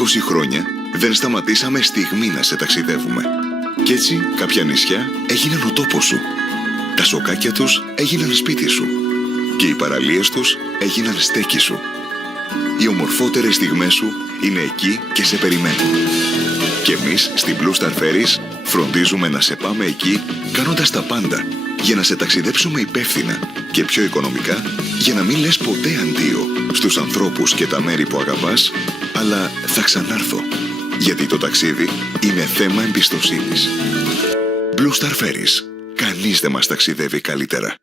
20 χρόνια δεν σταματήσαμε στιγμή να σε ταξιδεύουμε. Κι έτσι κάποια νησιά έγιναν ο τόπος σου. Τα σοκάκια τους έγιναν σπίτι σου. Και οι παραλίες τους έγιναν στέκι σου. Οι ομορφότερες στιγμές σου είναι εκεί και σε περιμένουν. Και εμείς στην Blue Star Ferries φροντίζουμε να σε πάμε εκεί κάνοντας τα πάντα για να σε ταξιδέψουμε υπεύθυνα και πιο οικονομικά, για να μην λες ποτέ αντίο στους ανθρώπους και τα μέρη που αγαπάς, αλλά θα ξανάρθω, γιατί το ταξίδι είναι θέμα εμπιστοσύνης. Blue Star Ferries. Κανείς δεν μας ταξιδεύει καλύτερα.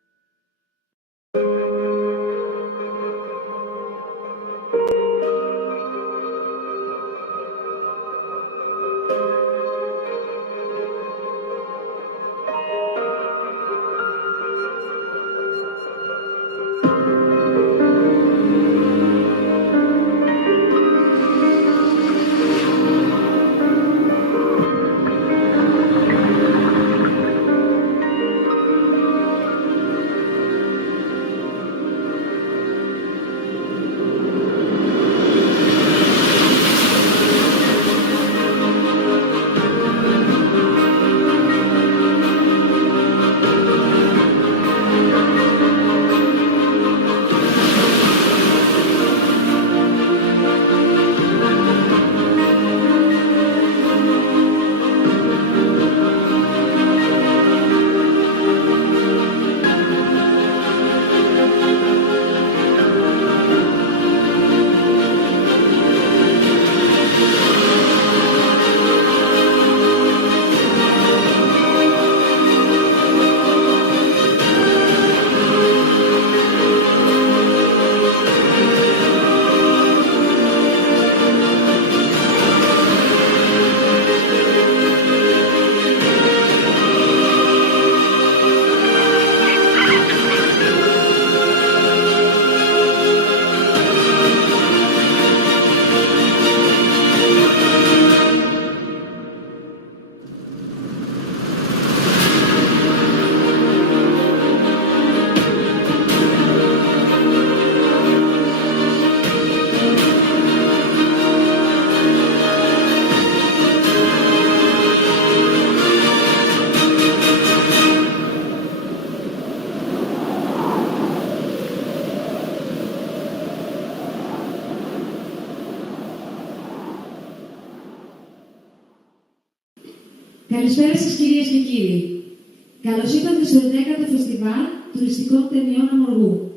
Καλησπέρα σας κυρίες και κύριοι. Καλώς ήρθατε στο 11ο Φεστιβάλ Ταινιών Αμοργού.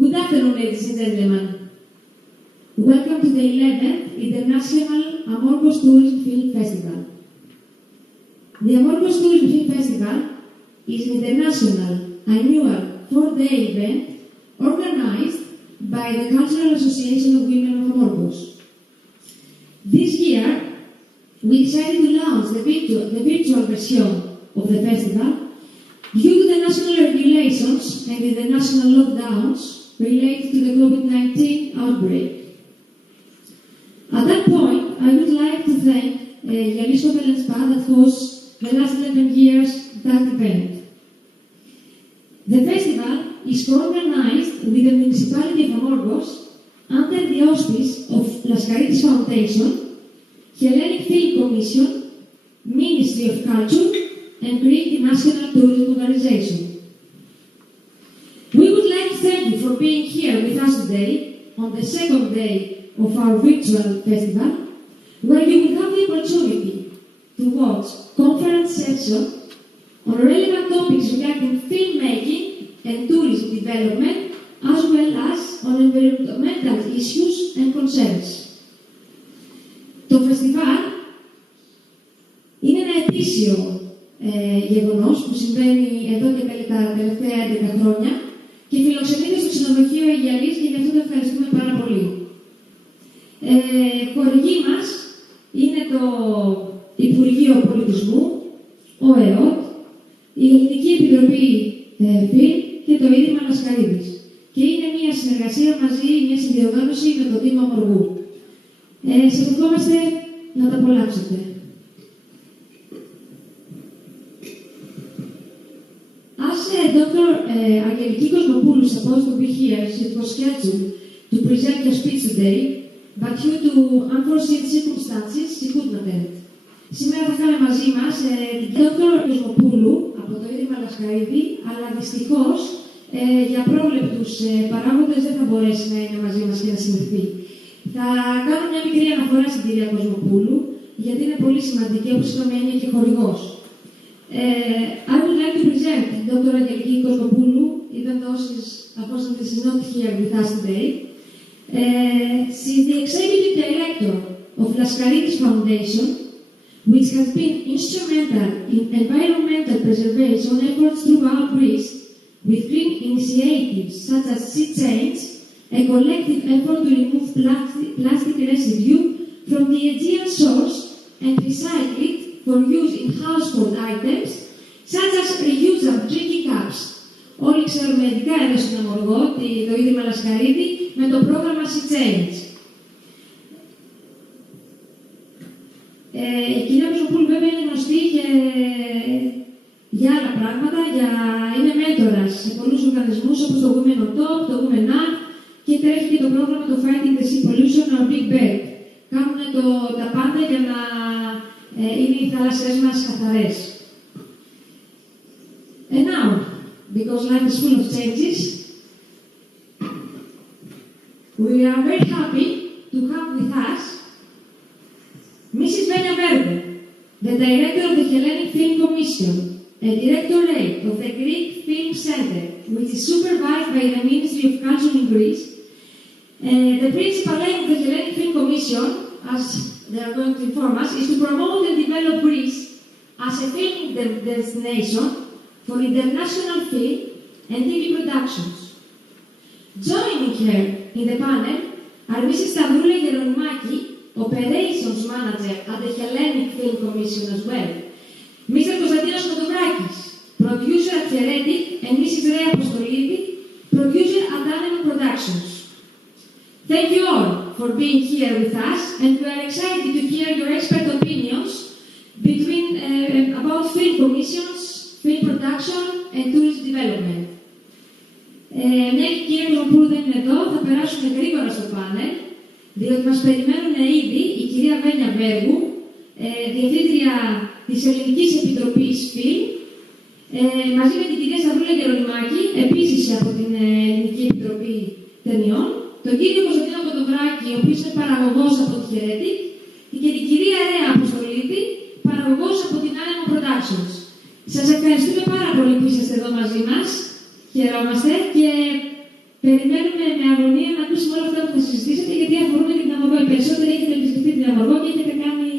Good afternoon, ladies and gentlemen. Welcome to the 11th International Amorgos Tourism Film Festival. The Amorgos Tourism Film Festival is an international annual 4-day event organized by the Cultural Association of Women of Amorgos. This year, we decided to launch the virtual version of the festival due to the national regulations and the international lockdowns related to the COVID-19 outbreak. At that point, I would like to thank Yalisko Velenspa that hosts the last 11 years that event. The festival is co-organized with the municipality of Amorgos under the auspice of Laskaridis Foundation, Hellenic Film Commission, Ministry of Culture, and Greek National Tourism Organization. We would like to thank you for being here with us today on the second day of our virtual festival, where you will have the opportunity to watch conference sessions on relevant topics regarding filmmaking and tourism development, as well as on environmental issues and concerns. Το φεστιβάλ είναι ένα ετήσιο γεγονός που συμβαίνει εδώ και τα τελευταία 11 χρόνια και φιλοξενείται στο ξενοδοχείο Αιγιαλής και γι' αυτό το ευχαριστούμε πάρα πολύ. Χορηγοί μας είναι το Υπουργείο Πολιτισμού, ο ΕΟΤ, η Ελληνική Επιτροπή ΦΙΛ και το Ίδρυμα Λασκαρίδης. Και είναι μια συνεργασία μαζί, μια συνδιοργάνωση με το Δήμο Αμοργού. Σας ευχόμαστε να τα απολαύσετε. As Dr. Angeliki Kosmopoulou, supposed to be here, it was scheduled to present your speech today, but due to unforeseen circumstances, she couldn't attend. Σήμερα θα είχαμε μαζί μας την Δόκτωρο Κοσμοπούλου από το Ίδρυμα Λασχαΐδη, αλλά δυστυχώς για πρόβλεπτους παράγοντες δεν θα μπορέσει να είναι μαζί μας και να συμμετέχει. Θα κάνω μια μικρή αναφορά στην κυρία Κοσμοπούλου, γιατί είναι πολύ σημαντική, όπως είπαμε, είναι και χορηγός. I would like to present Dr. Angeliki Kosmopoulou, even though unfortunately she's not here with us today. She's the Executive Director of Laskaridis Foundation, which has been instrumental in environmental preservation efforts throughout Greece, with green initiatives such as Sea Change, a collective effort to remove plastic residue from the Aegean shores and recycle it for use in household items, such as reusable drinking cups. Όλοι ξέρουμε ειδικά εδώ στην Αμοργό, το Ίδρυμα Λασκαρίδη, με το πρόγραμμα Sea Change. Η κυρία Κοσμοπούλου βέβαια είναι γνωστή και για άλλα πράγματα, είναι μέντορας σε πολλούς οργανισμούς όπως το Women on Top, το Women Up και τρέχει και το πρόγραμμα το Fighting the Sea Pollution or Big Bag. Κάνουν τα πάντα για να είναι οι θάλασσές μας καθαρές. And now, because life is full of changes, we are very happy to have with us Mrs. Venya Vergo, the Director of the Hellenic Film Commission, a Directorate of the Greek Film Center, which is supervised by the Ministry of Culture in Greece. The principal aim of the Hellenic Film Commission, as they are going to inform us, is to promote and develop Greece as a filming destination for international film and TV productions. Joining her in the panel are Mrs. Stavroula Geronimaki, Operations Manager at the Hellenic Film Commission as well, Mr. Konstantinos Kotobrakis, Producer at Heretic, and Mrs. Rea Apostolidi, Producer at Anima Productions. Thank you all for being here with us, and we are excited to hear your expert opinions about film commissions, film production, and tourist development. Μια και η κυρία Κοσμοπούλου δεν είναι εδώ, θα περάσουμε γρήγορα στο πάνελ, διότι μας περιμένουν ήδη η κυρία Βένια Βέργου, Διευθύντρια της Ελληνικής Επιτροπής Φιλμ, μαζί με την κυρία Σταυρούλα Γερονιμάκη, επίσης από την Ελληνική Επιτροπή Ταινιών, τον κύριο Κωνσταντίνο Κοτοβράκη, ο οποίος είναι παραγωγός από τη Heretic, και την κυρία Ρέα Αποστολίδη, παραγωγός από την Anima Productions. Σας ευχαριστούμε πάρα πολύ που είσαστε εδώ μαζί μας. Χαιρόμαστε και περιμένουμε με αγωνία να ακούσουμε όλα αυτά που θα συζητήσετε, γιατί αφορούν και την Αμοργό. Οι περισσότεροι έχετε επισκεφτεί την Αμοργό και έχετε κάνει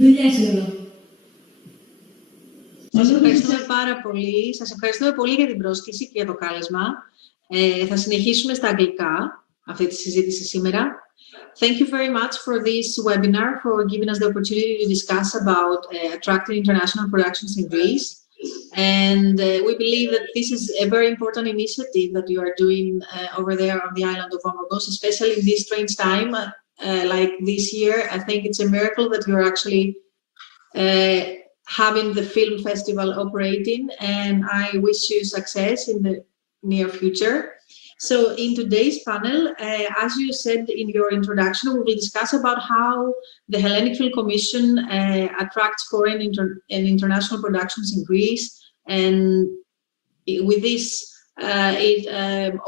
δουλειές εδώ. Σας ευχαριστούμε πάρα πολύ. Σας ευχαριστούμε πολύ για την πρόσκληση και για το κάλεσμα. Θα συνεχίσουμε στα αγγλικά αυτή τη συζήτηση σήμερα. Thank you very much for this webinar, for giving us the opportunity to discuss about attracting international productions in Greece. And we believe that this is a very important initiative that you are doing over there on the island of Amorgos, especially in this strange time like this year. I think it's a miracle that you're actually having the film festival operating, and I wish you success in the near future. So in today's panel, as you said in your introduction, we will discuss about how the Hellenic Film Commission attracts foreign and international productions in Greece. And with this, it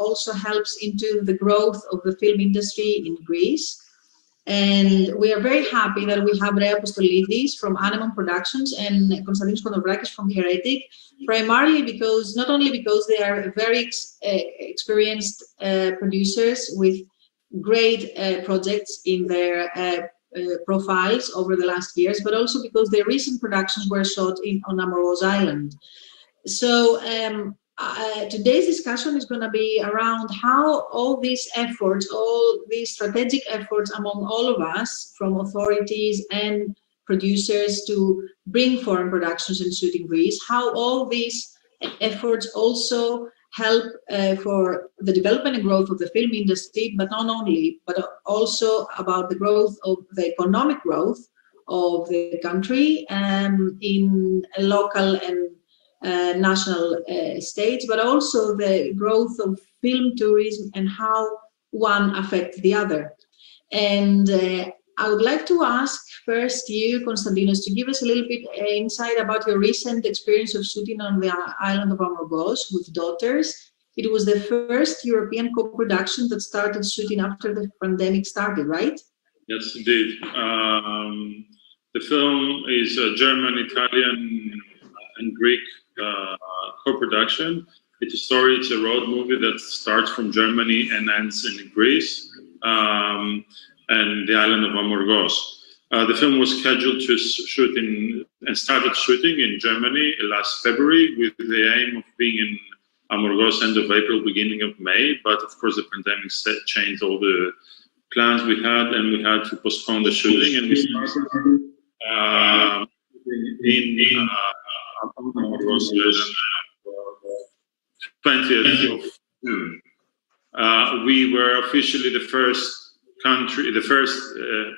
also helps into the growth of the film industry in Greece. And we are very happy that we have Rea Apostolidis from Anima Productions and Konstantinos Kotobrakis from Heretic, primarily because, not only because they are very experienced producers with great projects in their profiles over the last years, but also because their recent productions were shot on Amorgos Island. So today's discussion is going to be around how all these efforts, all these strategic efforts among all of us, from authorities and producers to bring foreign productions and shoot in Greece, how all these efforts also help for the development and growth of the film industry, but not only, but also about the growth of the economic growth of the country in local and national states, but also the growth of film tourism and how one affects the other. And I would like to ask first you, Konstantinos, to give us a little bit insight about your recent experience of shooting on the island of Amorgos with daughters. It was the first European co-production that started shooting after the pandemic started, right? Yes, indeed. The film is a German, Italian, and Greek co-production. It's a story, it's a road movie that starts from Germany and ends in Greece and the island of Amorgos. The film was scheduled to shoot and started shooting in Germany last February with the aim of being in Amorgos end of April, beginning of May. But of course, the pandemic changed all the plans we had, and we had to postpone the shooting. And we started in Amorgos 20th of June. We were officially the first country, the first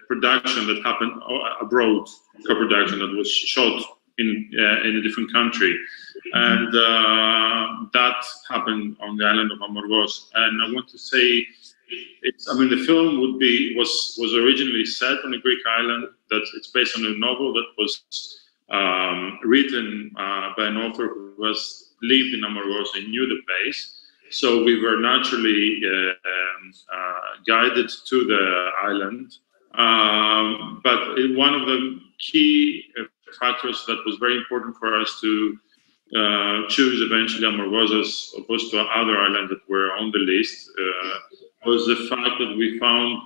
production that happened abroad, co-production that was shot in a different country, and that happened on the island of Amorgos. And I want to say, the film was originally set on a Greek island. That it's based on a novel that was written by an author who lived in Amorgos and knew the place. So we were naturally guided to the island. But one of the key factors that was very important for us to choose eventually Amorgos as opposed to other islands that were on the list was the fact that we found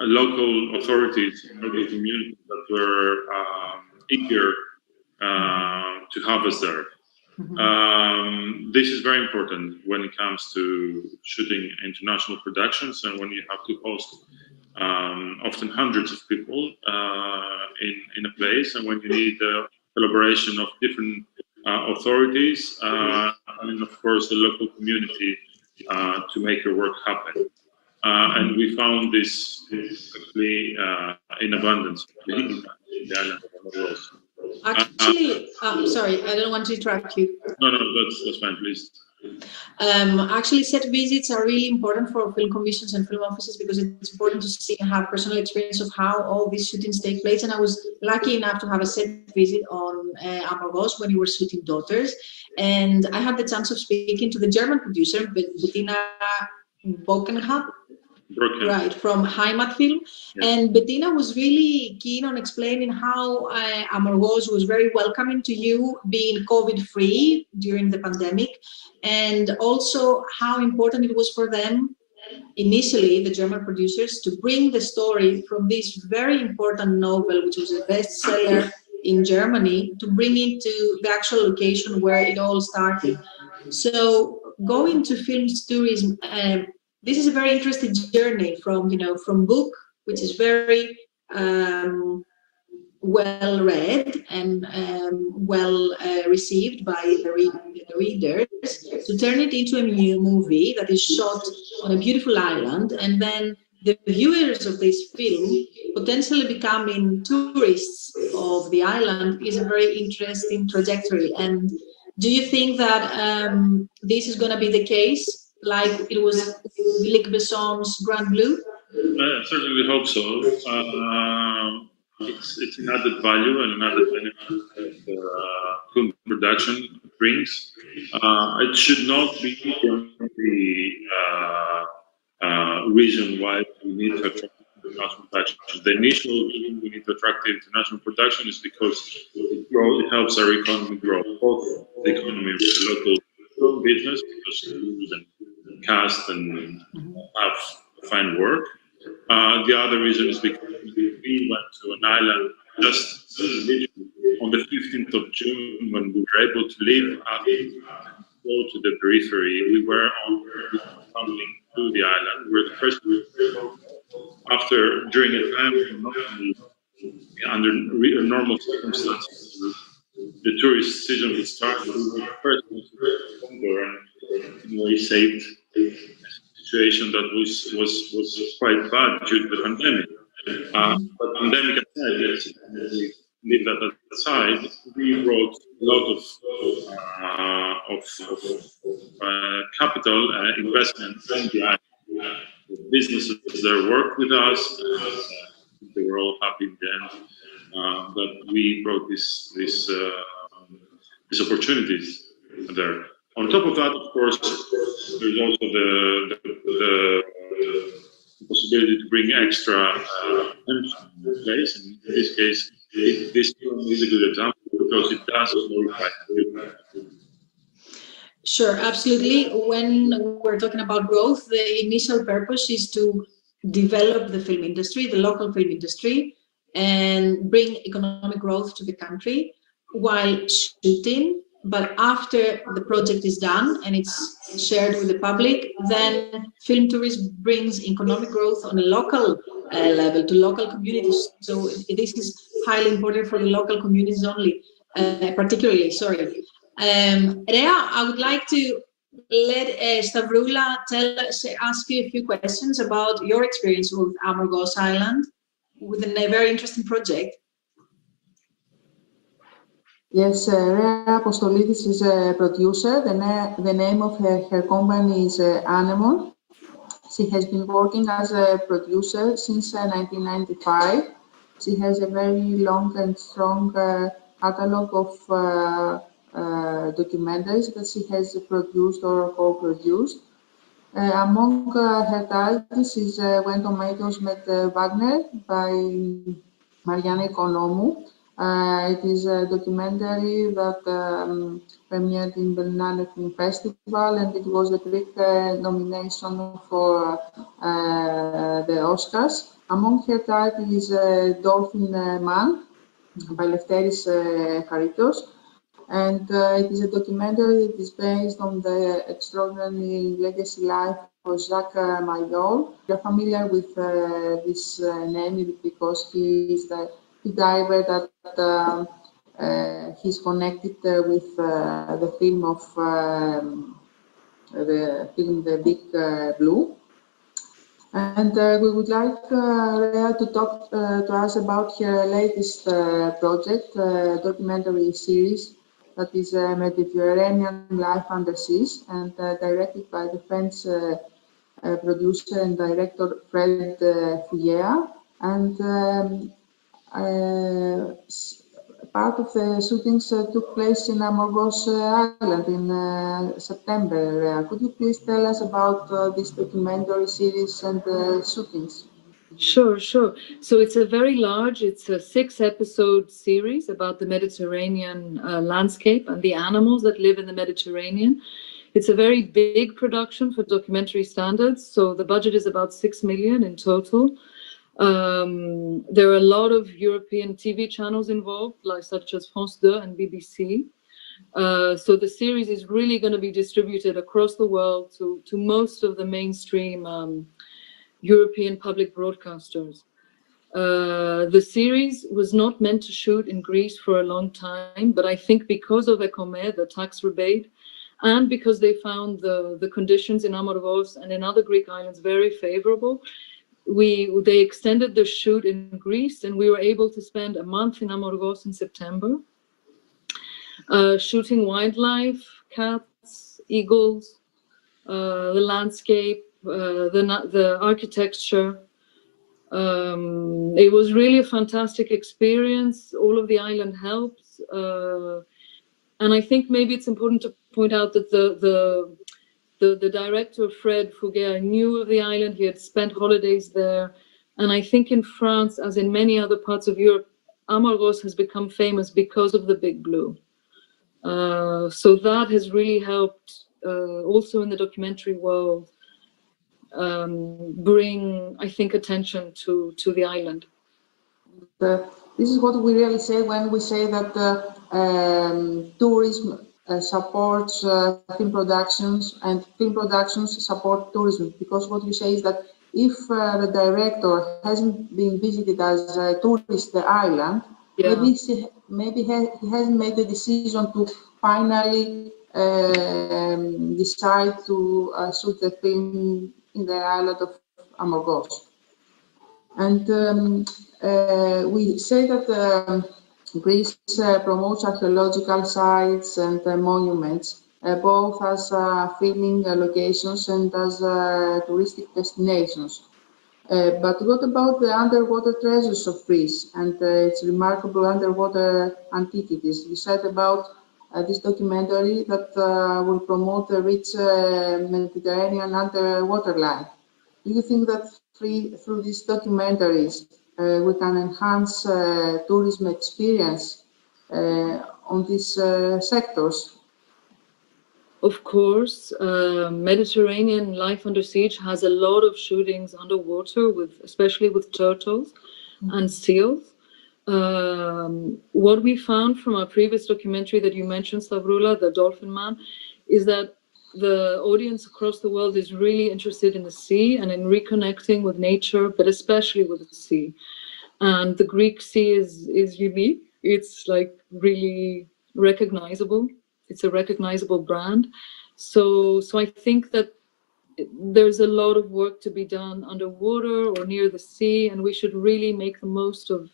local authorities, local communities that were eager to have us there. This is very important when it comes to shooting international productions and when you have to host often hundreds of people in a place, and when you need the collaboration of different authorities and of course the local community to make your work happen. And we found this actually in abundance in the island of Amorgos. Actually, sorry, I don't want to interrupt you. No, that's fine, please. Actually, set visits are really important for film commissions and film offices because it's important to see and have personal experience of how all these shootings take place. And I was lucky enough to have a set visit on Amorgos when we were shooting Daughters. And I had the chance of speaking to the German producer, Bettina Bokenhap, right, from Heimat Film. Yeah. And Bettina was really keen on explaining how Amorgos was very welcoming to you, being COVID-free during the pandemic, and also how important it was for them, initially, the German producers, to bring the story from this very important novel, which was a bestseller in Germany, to bring it to the actual location where it all started. So going to film tourism, this is a very interesting journey from book, which is very well read and well received by the readers, to turn it into a new movie that is shot on a beautiful island, and then the viewers of this film potentially becoming tourists of the island is a very interesting trajectory. And do you think that this is going to be the case, like it was Luc Besson's Grand Blue? I certainly hope so. It's an added value and an added benefit that film production brings. It should not be the only reason why we need to attract international production. The initial reason we need to attract international production is because it helps our economy grow, both the economy of the local film business, because crews and cast and have fine work. The other reason is because we went to an island just on the 15th of June when we were able to leave Athens, go to the periphery. We were traveling to the island. We were the first during a time under normal circumstances. The tourist season would start. We were the first and we saved a situation that was quite bad due to the pandemic. But pandemic aside, let's leave that aside. We brought a lot of capital investment from the island. businesses there worked with us. They were all happy in the end that we brought these opportunities there. On top of that, of course, there's also the possibility to bring extra attention in place. And in this case, this film is a good example because it does glorify film. Sure, absolutely. When we're talking about growth, the initial purpose is to develop the film industry, the local film industry, and bring economic growth to the country while shooting. But after the project is done and it's shared with the public, then film tourism brings economic growth on a local level to local communities. So this is highly important for the local communities only, particularly, sorry. Rea, I would like to let Stavroula ask you a few questions about your experience with Amorgos Island, with a very interesting project. Yes, Rea Apostolidis is a producer. The name of her company is Anemon. She has been working as a producer since 1995. She has a very long and strong catalog of documentaries that she has produced or co-produced. Among her titles is When Tomatoes Met Wagner by Mariana Economou. It is a documentary that premiered in Berlinale Film Festival, and it was the Greek nomination for the Oscars. Among her titles is Dolphin Man by Lefteris Charitos, and it is a documentary that is based on the extraordinary legacy life of Jacques Mayol. You're familiar with this name because he is the diver that he's connected with the film of The Big Blue. And we would like Rea to talk to us about her latest project, documentary series that is Mediterranean Life Under Seas, and directed by the French producer and director Fred Fouillea. And part of the shootings took place in Amorgos Island in September. Could you please tell us about this documentary series and shootings? Sure. So it's a very large, it's a 6-episode series about the Mediterranean landscape and the animals that live in the Mediterranean. It's a very big production for documentary standards. So the budget is about 6 million in total. There are a lot of European TV channels involved, such as France 2 and BBC. So the series is really going to be distributed across the world to most of the mainstream European public broadcasters. The series was not meant to shoot in Greece for a long time, but I think because of Ecomer, the tax rebate, and because they found the conditions in Amorgos and in other Greek islands very favorable, they extended the shoot in Greece, and we were able to spend a month in Amorgos in September, shooting wildlife, cats, eagles, the landscape, the architecture. It was really a fantastic experience. All of the island helped, and I think maybe it's important to point out that the director, Fred Fouillea, knew of the island. He had spent holidays there. And I think in France, as in many other parts of Europe, Amorgos has become famous because of the Big Blue. So that has really helped also in the documentary world bring, I think, attention to the island. This is what we really say when we say that tourism supports film productions, and film productions support tourism, because what you say is that if the director hasn't been visited as a tourist the island, maybe he hasn't made the decision to finally decide to shoot the film in the island of Amorgos. And we say that Greece promotes archaeological sites and monuments, both as filming locations and as touristic destinations. But what about the underwater treasures of Greece and its remarkable underwater antiquities? You said about this documentary that will promote the rich Mediterranean underwater life. Do you think that through these documentaries we can enhance tourism experience on these sectors? Of course, Mediterranean life under siege has a lot of shootings underwater, especially with turtles and seals. What we found from our previous documentary that you mentioned, Stavroula, The Dolphin Man, is that the audience across the world is really interested in the sea and in reconnecting with nature, but especially with the sea. And the Greek sea is unique. It's like really recognizable. It's a recognizable brand. So I think that there's a lot of work to be done underwater or near the sea, and we should really make the most of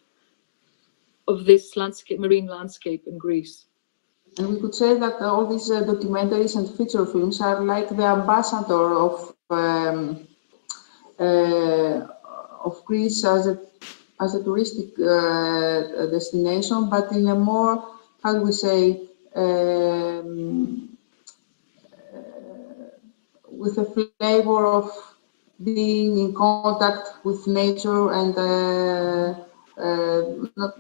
this marine landscape in Greece. And we could say that all these documentaries and feature films are like the ambassador of Greece as a touristic destination, but in a more, how do we say, with a flavor of being in contact with nature and not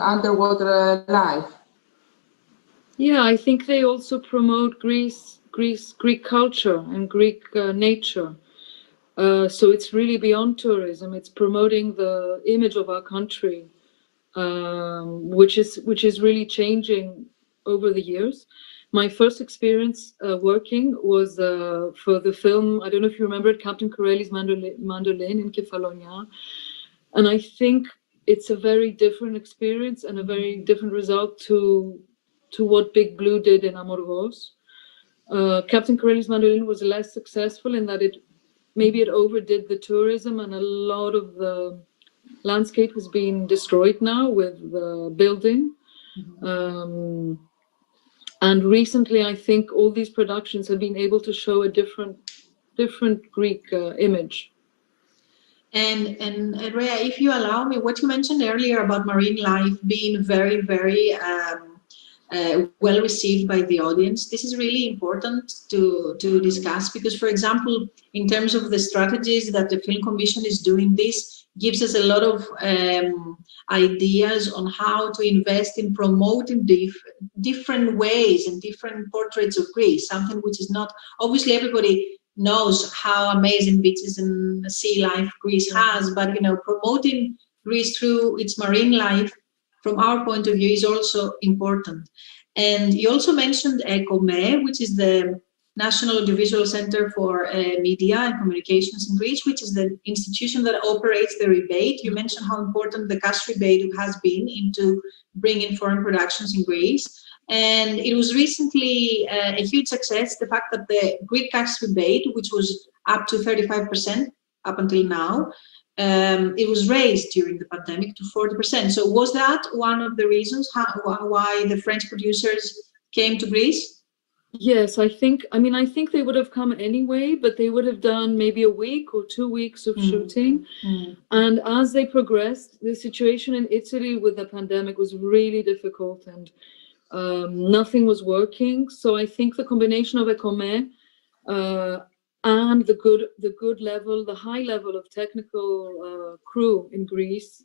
underwater life. Yeah, I think they also promote Greek culture and Greek nature. So it's really beyond tourism. It's promoting the image of our country, which is really changing over the years. My first experience working was for the film, I don't know if you remember it, Captain Corelli's Mandolin in Kefalonia. And I think it's a very different experience and a very different result to what Big Blue did in Amorgos. Captain Corelli's Mandolin was less successful in that it overdid the tourism, and a lot of the landscape has been destroyed now with the building. And recently, I think all these productions have been able to show a different Greek image. And Rhea, if you allow me, what you mentioned earlier about marine life being very, very well received by the audience, this is really important to discuss, because, for example, in terms of the strategies that the Film Commission is doing, this gives us a lot of ideas on how to invest in promoting different ways and different portraits of Greece, something which is not, obviously everybody knows how amazing beaches and sea life Greece has, but promoting Greece through its marine life from our point of view is also important. And you also mentioned ECOME, which is the National Audiovisual Center for Media and Communications in Greece, which is the institution that operates the rebate. You mentioned how important the cash rebate has been into bringing foreign productions in Greece. And it was recently a huge success, the fact that the Greek cash rebate, which was up to 35% up until now, it was raised during the pandemic to 40%. So was that one of the reasons why the French producers came to Greece? Yes, I think they would have come anyway, but they would have done maybe a week or 2 weeks of shooting. And as they progressed, the situation in Italy with the pandemic was really difficult, and nothing was working. So I think the combination of ECOME and the high level of technical crew in Greece,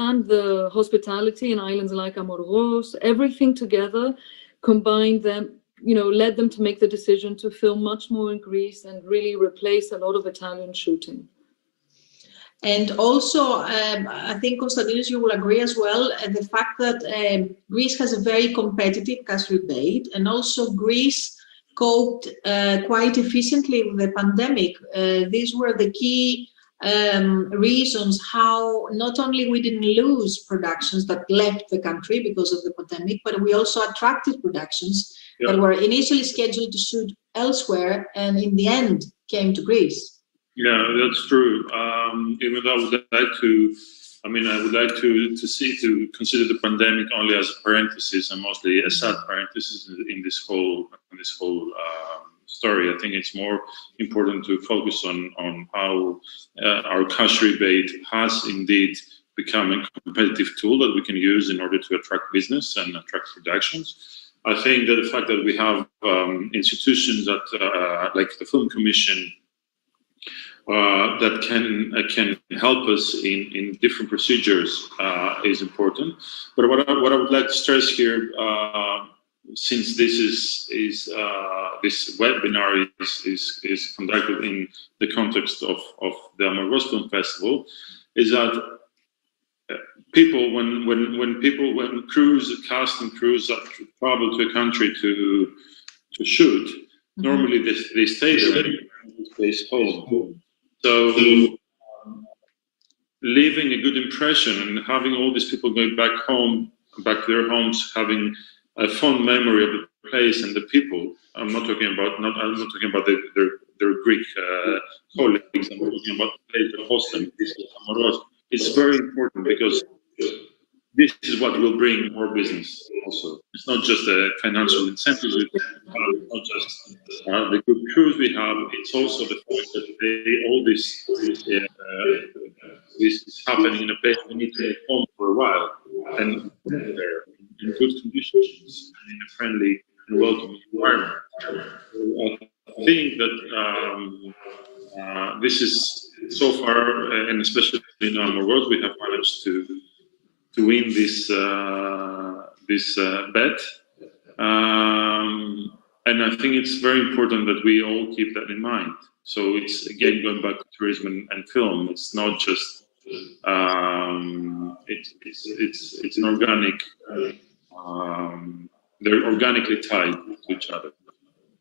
and the hospitality in islands like Amorgos, everything together combined them, led them to make the decision to film much more in Greece and really replace a lot of Italian shooting. And also, I think, Konstantinos, you will agree as well, the fact that Greece has a very competitive cash rebate, and also Greece coped quite efficiently with the pandemic. These were the key reasons how not only we didn't lose productions that left the country because of the pandemic, but we also attracted productions that were initially scheduled to shoot elsewhere and in the end came to Greece. Yeah, that's true. Even though I would like to I mean, I would like to consider the pandemic only as a parenthesis, and mostly a sad parenthesis in this whole story. I think it's more important to focus on how our cash rebate has indeed become a competitive tool that we can use in order to attract business and attract productions. I think that the fact that we have institutions that, like the Film Commission, that can help us in different procedures is important. But what I would like to stress here, since this this webinar is conducted in the context of the Amorgos Film Festival, is that people, when cast and crews travel to a country to shoot, normally they stay there, they stay home. So leaving a good impression and having all these people going back home, back to their homes, having a fond memory of the place and the people. I'm not talking about their Greek colleagues. I'm talking about the place that host them. This is Amorgos. It's very important because this is what will bring more business. Also, it's not just the financial incentives we have, it's not just the good crews we have. It's also the fact that all this is happening in a place we need to be home for a while and there in good conditions and in a friendly and welcoming environment. I think that this is so far, and especially in Amorgos, we have managed to win this bet, and I think it's very important that we all keep that in mind. So it's again going back to tourism and film. It's not just it's an organic. They're organically tied to each other.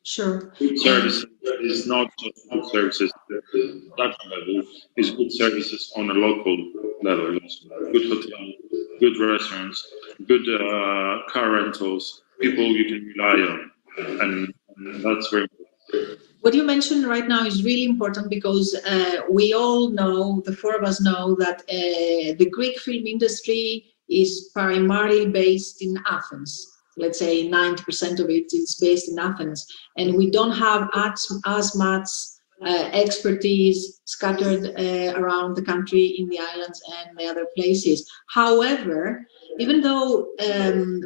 Sure. Good services is not just good services at the production level, it's good services on a local level. Good hotel, good restaurants, good car rentals, people you can rely on. And that's very important. What you mentioned right now is really important because we all know, the four of us know, that the Greek film industry is primarily based in Athens. Let's say 90% of it is based in Athens, and we don't have as much expertise scattered around the country in the islands and the other places. However, even though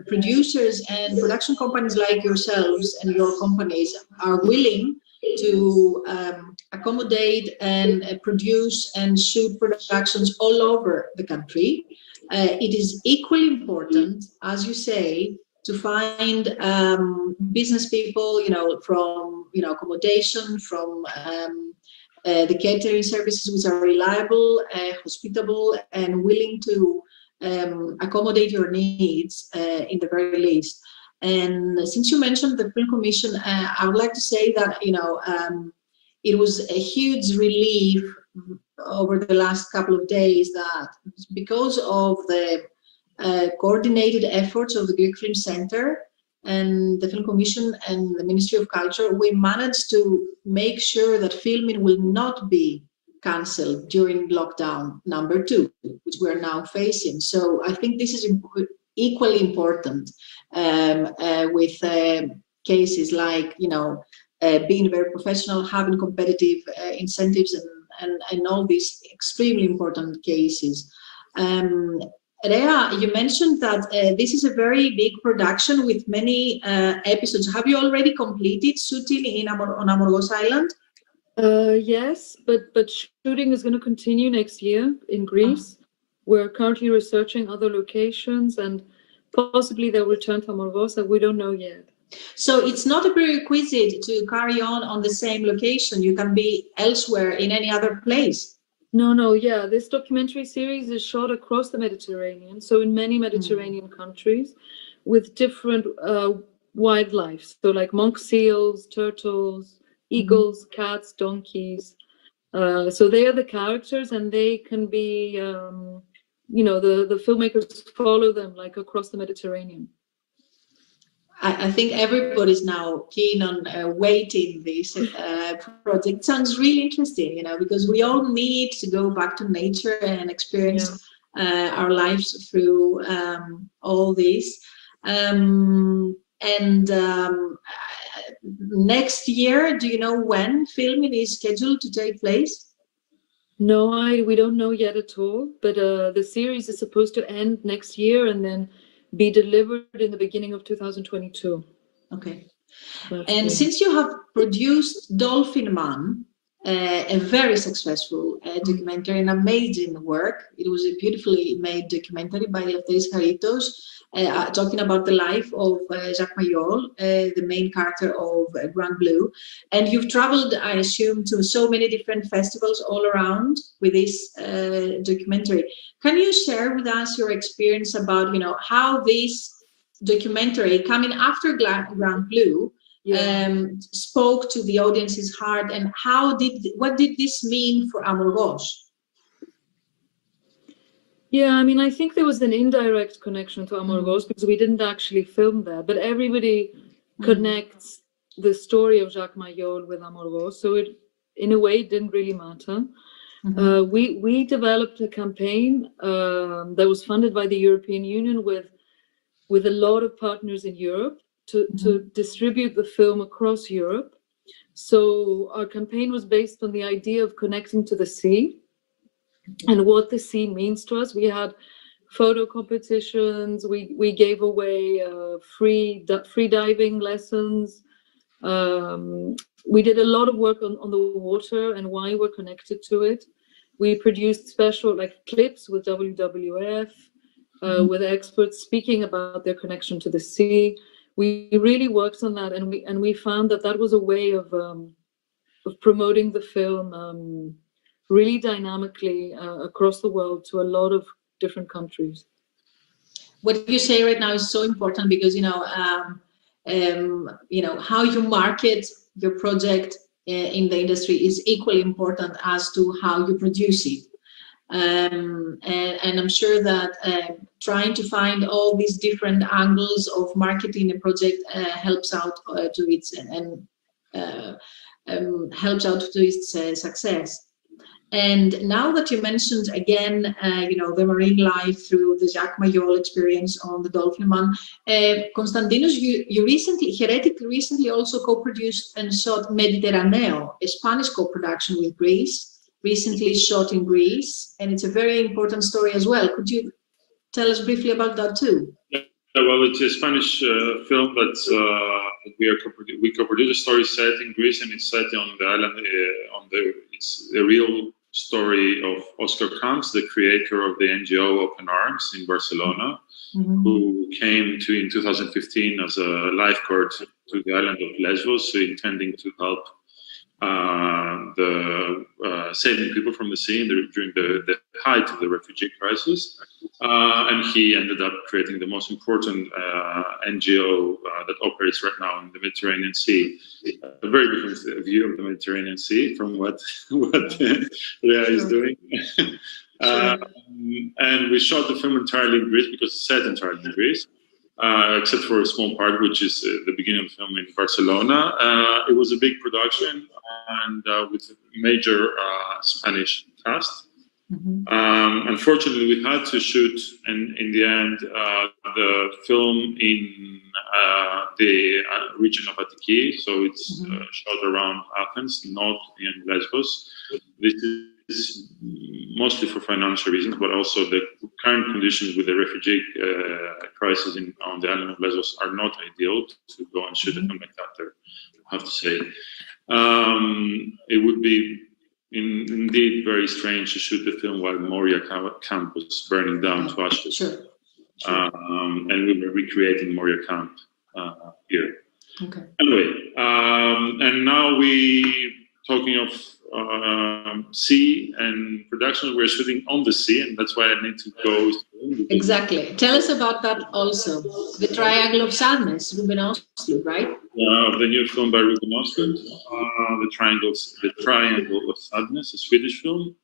producers and production companies like yourselves and your companies are willing to accommodate and produce and shoot productions all over the country, it is equally important, as you say, to find business people, from accommodation, from the catering services, which are reliable, hospitable, and willing to accommodate your needs in the very least. And since you mentioned the Film Commission, I would like to say that it was a huge relief over the last couple of days that because of the coordinated efforts of the Greek Film Center and the Film Commission and the Ministry of Culture, we managed to make sure that filming will not be cancelled during lockdown number 2, which we are now facing. So I think this is equally important with cases like, being very professional, having competitive incentives and all these extremely important cases. Rea, you mentioned that this is a very big production with many episodes. Have you already completed shooting on Amorgos Island? Yes, but shooting is going to continue next year in Greece. We're currently researching other locations and possibly they'll return to Amorgos, and we don't know yet. So it's not a prerequisite to carry on the same location. You can be elsewhere in any other place. No, yeah. This documentary series is shot across the Mediterranean, so in many Mediterranean countries with different wildlife. So like monk seals, turtles, eagles, cats, donkeys. So they are the characters and they can be, the filmmakers follow them like across the Mediterranean. I think everybody's now keen on waiting this project. Sounds really interesting, because we all need to go back to nature and experience our lives through all this. Next year, do you know when filming is scheduled to take place? No, we don't know yet at all, but the series is supposed to end next year and then be delivered in the beginning of 2022. Okay. And since you have produced Dolphin Man, a very successful documentary, an amazing work. It was a beautifully made documentary by Eleftheris Haritos, talking about the life of Jacques Mayol, the main character of Grand Blue. And you've traveled, I assume, to so many different festivals all around with this documentary. Can you share with us your experience about, how this documentary coming after Grand Blue spoke to the audience's heart, and what did this mean for Amorgos? Yeah, I mean, I think there was an indirect connection to Amorgos because we didn't actually film there, but everybody connects the story of Jacques Mayol with Amorgos, so it, in a way, didn't really matter. We developed a campaign that was funded by the European Union with a lot of partners in Europe to distribute the film across Europe. So our campaign was based on the idea of connecting to the sea and what the sea means to us. We had photo competitions. We gave away free diving lessons. We did a lot of work on the water and why we're connected to it. We produced special clips with WWF, with experts speaking about their connection to the sea. We really worked on that, and we found that was a way of promoting the film really dynamically across the world to a lot of different countries. What you say right now is so important because how you market your project in the industry is equally important as to how you produce it. And I'm sure that trying to find all these different angles of marketing a project helps out to its success. And now that you mentioned again, the marine life through the Jacques Mayol experience on the Dolphin Man, Konstantinos, you recently also co-produced and shot Mediterraneo, a Spanish co-production with Greece. Recently shot in Greece, and it's a very important story as well. Could you tell us briefly about that too? Yeah, well, it's a Spanish film that we co-produced. A story set in Greece, and it's set on the island. It's the real story of Oscar Camps, the creator of the NGO Open Arms in Barcelona, who came in 2015 as a lifeguard to the island of Lesbos, intending to help saving people from the sea during the height of the refugee crisis. And he ended up creating the most important NGO that operates right now in the Mediterranean Sea. A very different view of the Mediterranean Sea from what Lea is doing. And we shot the film entirely in Greece because it's set entirely in Greece. Except for a small part, which is the beginning of the film in Barcelona. It was a big production and with a major Spanish cast. Unfortunately, we had to shoot, in the end, the film in the region of Attiki, so it's shot around Athens, not in Lesbos. This is mostly for financial reasons, but also the current conditions with the refugee crisis on the island of Lesbos are not ideal to go and shoot a film like that there, I have to say. It would be indeed very strange to shoot the film while Moria camp was burning down to ashes. And we were recreating Moria camp here. Okay. Anyway, and now talking of sea and production, we're shooting on the sea, and that's why I need to go. Exactly. Tell us about that also. The Triangle of Sadness, Ruben Östlund, right? The new film by Ruben Östlund, the Triangle of Sadness, a Swedish film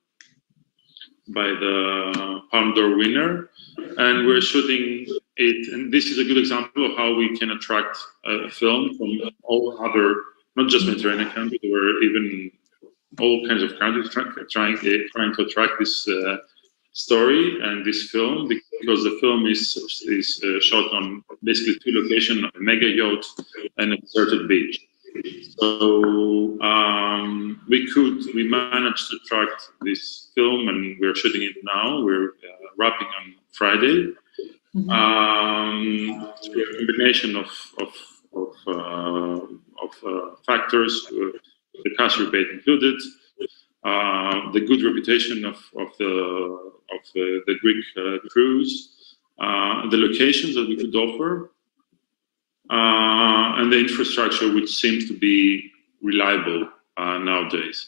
by the Palme d'Or winner, and we're shooting it. And this is a good example of how we can attract a film from all other, not just Mediterranean countries, or even all kinds of countries trying to attract this story and this film, because the film is shot on basically 2 locations: a mega yacht and a deserted beach. So we managed to track this film, and we're shooting it now. We're wrapping on Friday. Through a combination of factors, the cash rebate included, the good reputation of the Greek crews, the locations that we could offer, and the infrastructure, which seems to be reliable nowadays.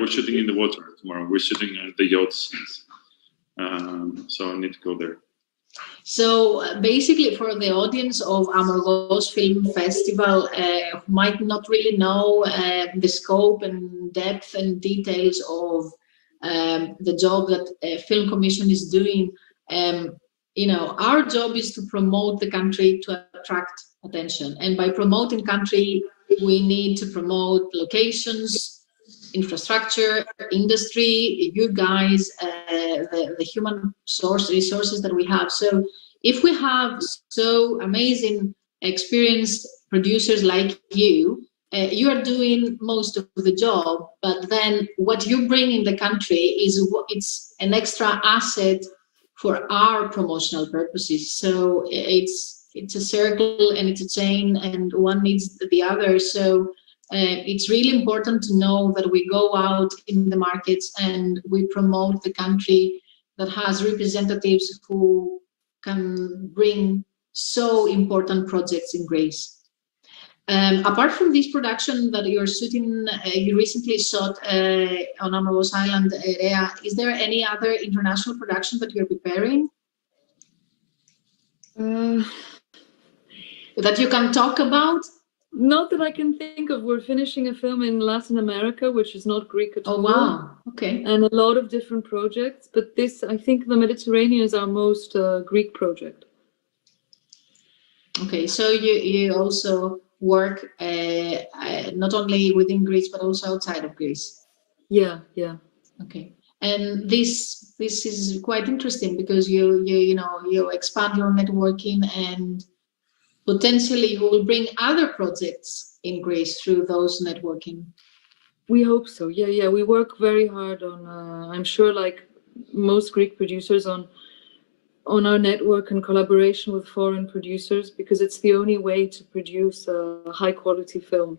We're shooting in the water tomorrow. We're shooting at the yacht scenes. So I need to go there. So basically, for the audience of Amorgos Film Festival, who might not really know the scope and depth and details of the job that Film Commission is doing, our job is to promote the country, to attract attention. And by promoting country, we need to promote locations, infrastructure, industry, you guys, the human resources that we have. So if we have so amazing, experienced producers like you, you are doing most of the job, but then what you bring in the country it's an extra asset for our promotional purposes. So it's a circle and it's a chain, and one needs the other. So it's really important to know that we go out in the markets and we promote the country that has representatives who can bring so important projects in Greece. Apart from this production that you're shooting, you recently shot on Amorgos Island area, is there any other international production that you're preparing? That you can talk about? Not that I can think of. We're finishing a film in Latin America, which is not Greek at all. Oh, wow. Okay. And a lot of different projects. But this, I think the Mediterranean is our most Greek project. Okay, so you also work not only within Greece, but also outside of Greece. Yeah. Okay. And this is quite interesting because you expand your networking, and potentially you will bring other projects in Greece through those networking. We hope so. Yeah. We work very hard on, I'm sure, like most Greek producers, on our network and collaboration with foreign producers, because it's the only way to produce a high quality film,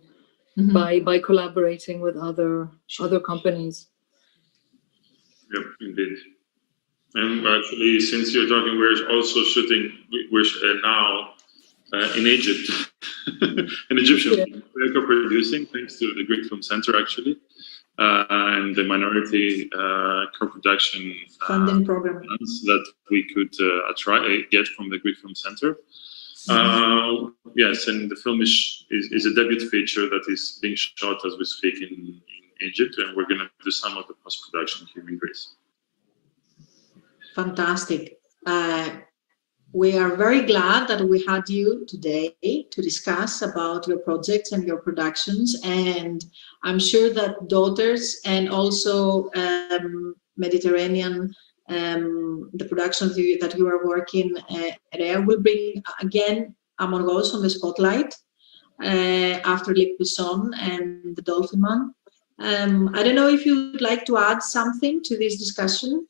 by collaborating with other companies. Yep, indeed. And actually, since you're talking, we're also shooting. We're now in Egypt, an Egyptian film. We're co-producing, thanks to the Greek Film Center, actually, and the minority co-production funding program that we could get from the Greek Film Center. Yes, and the film is a debut feature that is being shot as we speak in Egypt, and we're going to do some of the post-production here in Greece. Fantastic. We are very glad that we had you today to discuss about your projects and your productions, and I'm sure that Daughters and also Mediterranean, the production that you are working area will bring again Amorgos on the spotlight after Lake Buisson and the Dolphin Man. I don't know if you'd like to add something to this discussion.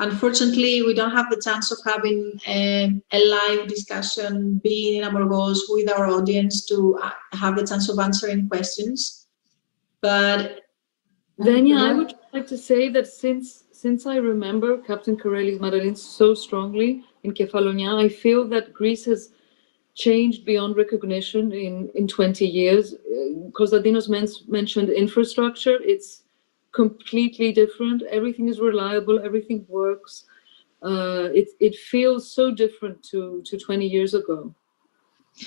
Unfortunately, we don't have the chance of having a live discussion, being in Amorgos with our audience to have the chance of answering questions. But Venia, I would like to say that since I remember Captain Kareli's Madeleine so strongly in Kefalonia, I feel that Greece has changed beyond recognition in 20 years. Konstantinos mentioned infrastructure. It's completely different. Everything is reliable. Everything works. It feels so different to 20 years ago.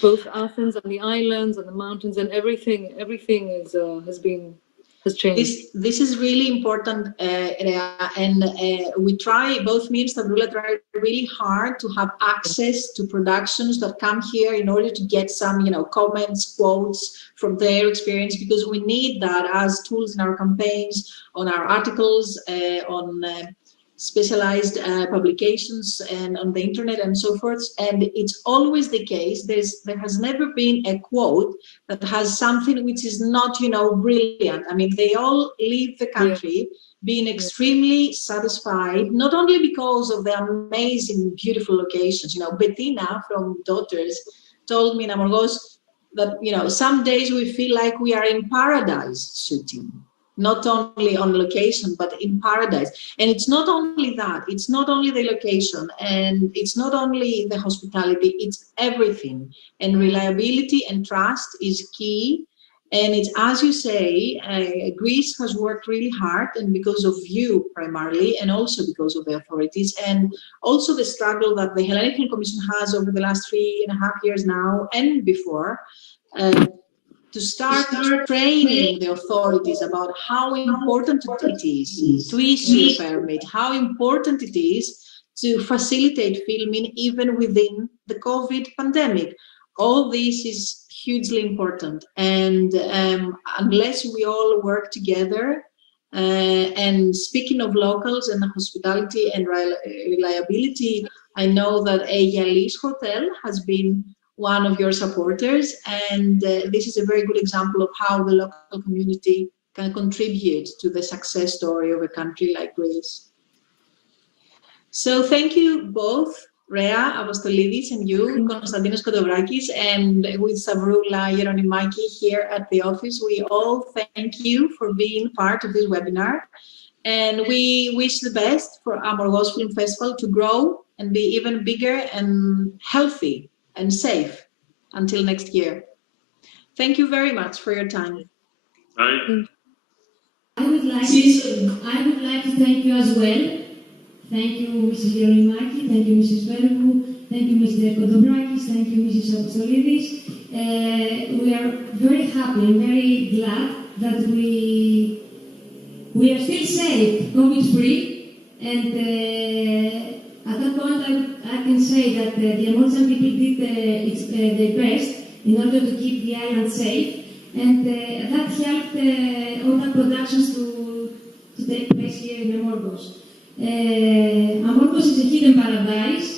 Both Athens and the islands and the mountains and everything has been has changed. This is really important, and we try, both me and Stavroula try really hard to have access to productions that come here in order to get some, comments, quotes from their experience, because we need that as tools in our campaigns, on our articles, on specialized publications and on the internet and so forth. And it's always the case, there has never been a quote that has something which is not, brilliant. I mean, they all leave the country being extremely satisfied, not only because of the amazing, beautiful locations. Bettina from Daughters told me in Amorgos that, some days we feel like we are in paradise shooting. Not only on location, but in paradise. And it's not only that, it's not only the location, and it's not only the hospitality, it's everything. And reliability and trust is key. And it's, as you say, Greece has worked really hard, and because of you primarily, and also because of the authorities, and also the struggle that the Hellenic Film Commission has over the last 3.5 years now, and before, to start training the authorities about how important it is to issue a permit, how important it is to facilitate filming even within the COVID pandemic. All this is hugely important. And unless we all work together, and speaking of locals and hospitality and reliability, I know that a Yalis Hotel has been one of your supporters, and this is a very good example of how the local community can contribute to the success story of a country like Greece. So thank you both, Rea Apostolidis, and you, Konstantinos Kotobrakis, and with Stavroula Geronimaki here at the office. We all thank you for being part of this webinar, and we wish the best for Amorgos Film Festival to grow and be even bigger and healthy and safe until next year. Thank you very much for your time. Bye. I would like to thank you as well. Thank you, Mrs. Geronimaki, thank you, Mrs. Vergou, thank you, Mr. Kotobrakis, thank you, Mrs. Apostolidis. We are very happy and very glad that we are still safe, COVID-free, and at that point, I can say that the Amorgian people did their best in order to keep the island safe, and that helped all the productions to take place here in Amorgos. Amorgos is a hidden paradise.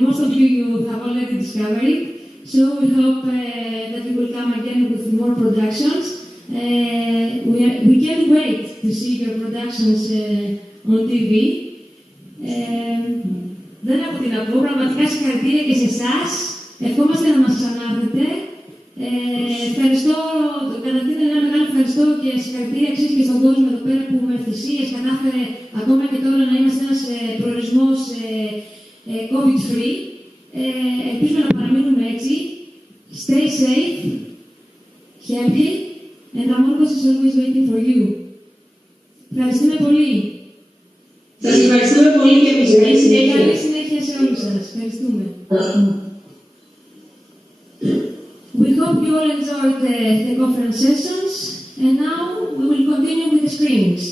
Most of you have already discovered it, so we hope that you will come again with more productions. We can't wait to see your productions on TV. Δεν έχω τι να πω, πραγματικά συγχαρητήρια και σε εσάς. Ευχόμαστε να μας ξανάρθετε. Ευχαριστώ, καταρχήν ένα μεγάλο ευχαριστώ και συγχαρητήρια αξίζει και στον κόσμο εδώ πέρα που με ευτυχίες κατάφερε ακόμα και τώρα να είμαστε ένας προορισμός COVID-free. Ελπίζουμε να παραμείνουμε έτσι. Stay safe, happy, and Amorgos is always waiting for you. Ευχαριστούμε πολύ. Σας ευχαριστούμε πολύ και εμείς. Καλή συνέχεια. Καλή συνέχεια σε όλους σας. Ευχαριστούμε. We hope you all enjoyed the conference sessions, and now we will continue with the screenings.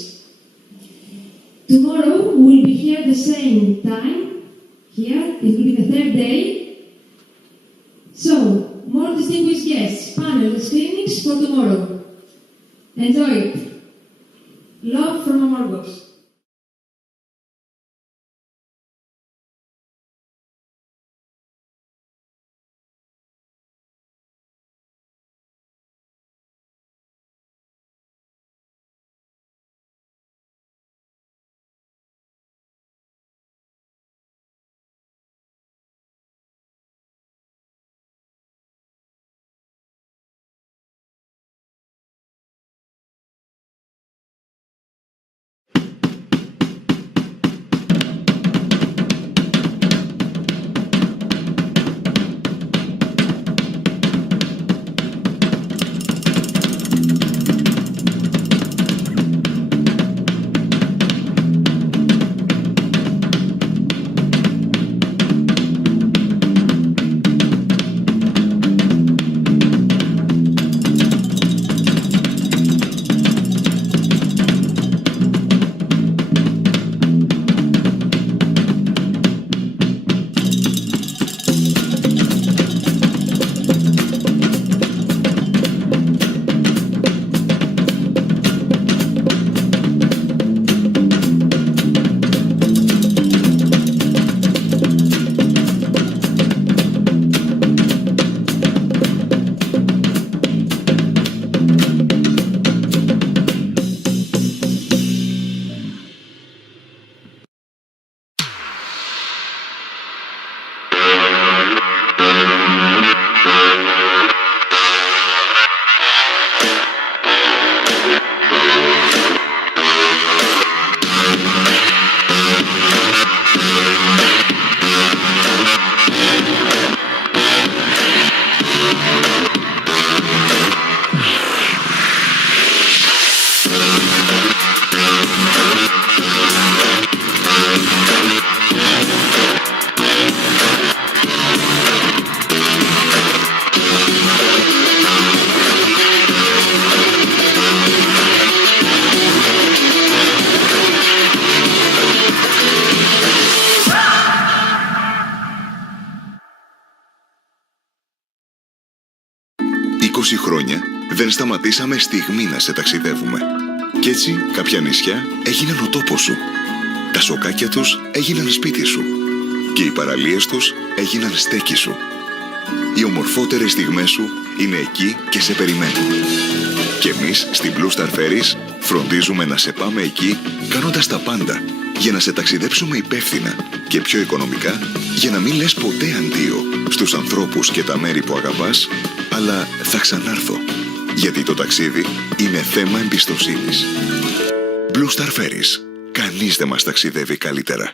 Tomorrow we will be here at the same time. Here, it will be the third day. So, more distinguished guests, panel, the screenings for tomorrow. Enjoy it. Love from Amorgos. 20 χρόνια δεν σταματήσαμε στιγμή να σε ταξιδεύουμε. Κι έτσι κάποια νησιά έγιναν ο τόπος σου. Τα σοκάκια τους έγιναν σπίτι σου. Και οι παραλίες τους έγιναν στέκι σου. Οι ομορφότερες στιγμές σου είναι εκεί και σε περιμένουν. Και εμείς στην Blue Star Ferries φροντίζουμε να σε πάμε εκεί κάνοντας τα πάντα για να σε ταξιδέψουμε υπεύθυνα και πιο οικονομικά, για να μην λες ποτέ αντίο στους ανθρώπους και τα μέρη που αγαπάς, αλλά θα ξανάρθω, γιατί το ταξίδι είναι θέμα εμπιστοσύνης. Blue Star Ferries. Κανείς δεν μας ταξιδεύει καλύτερα.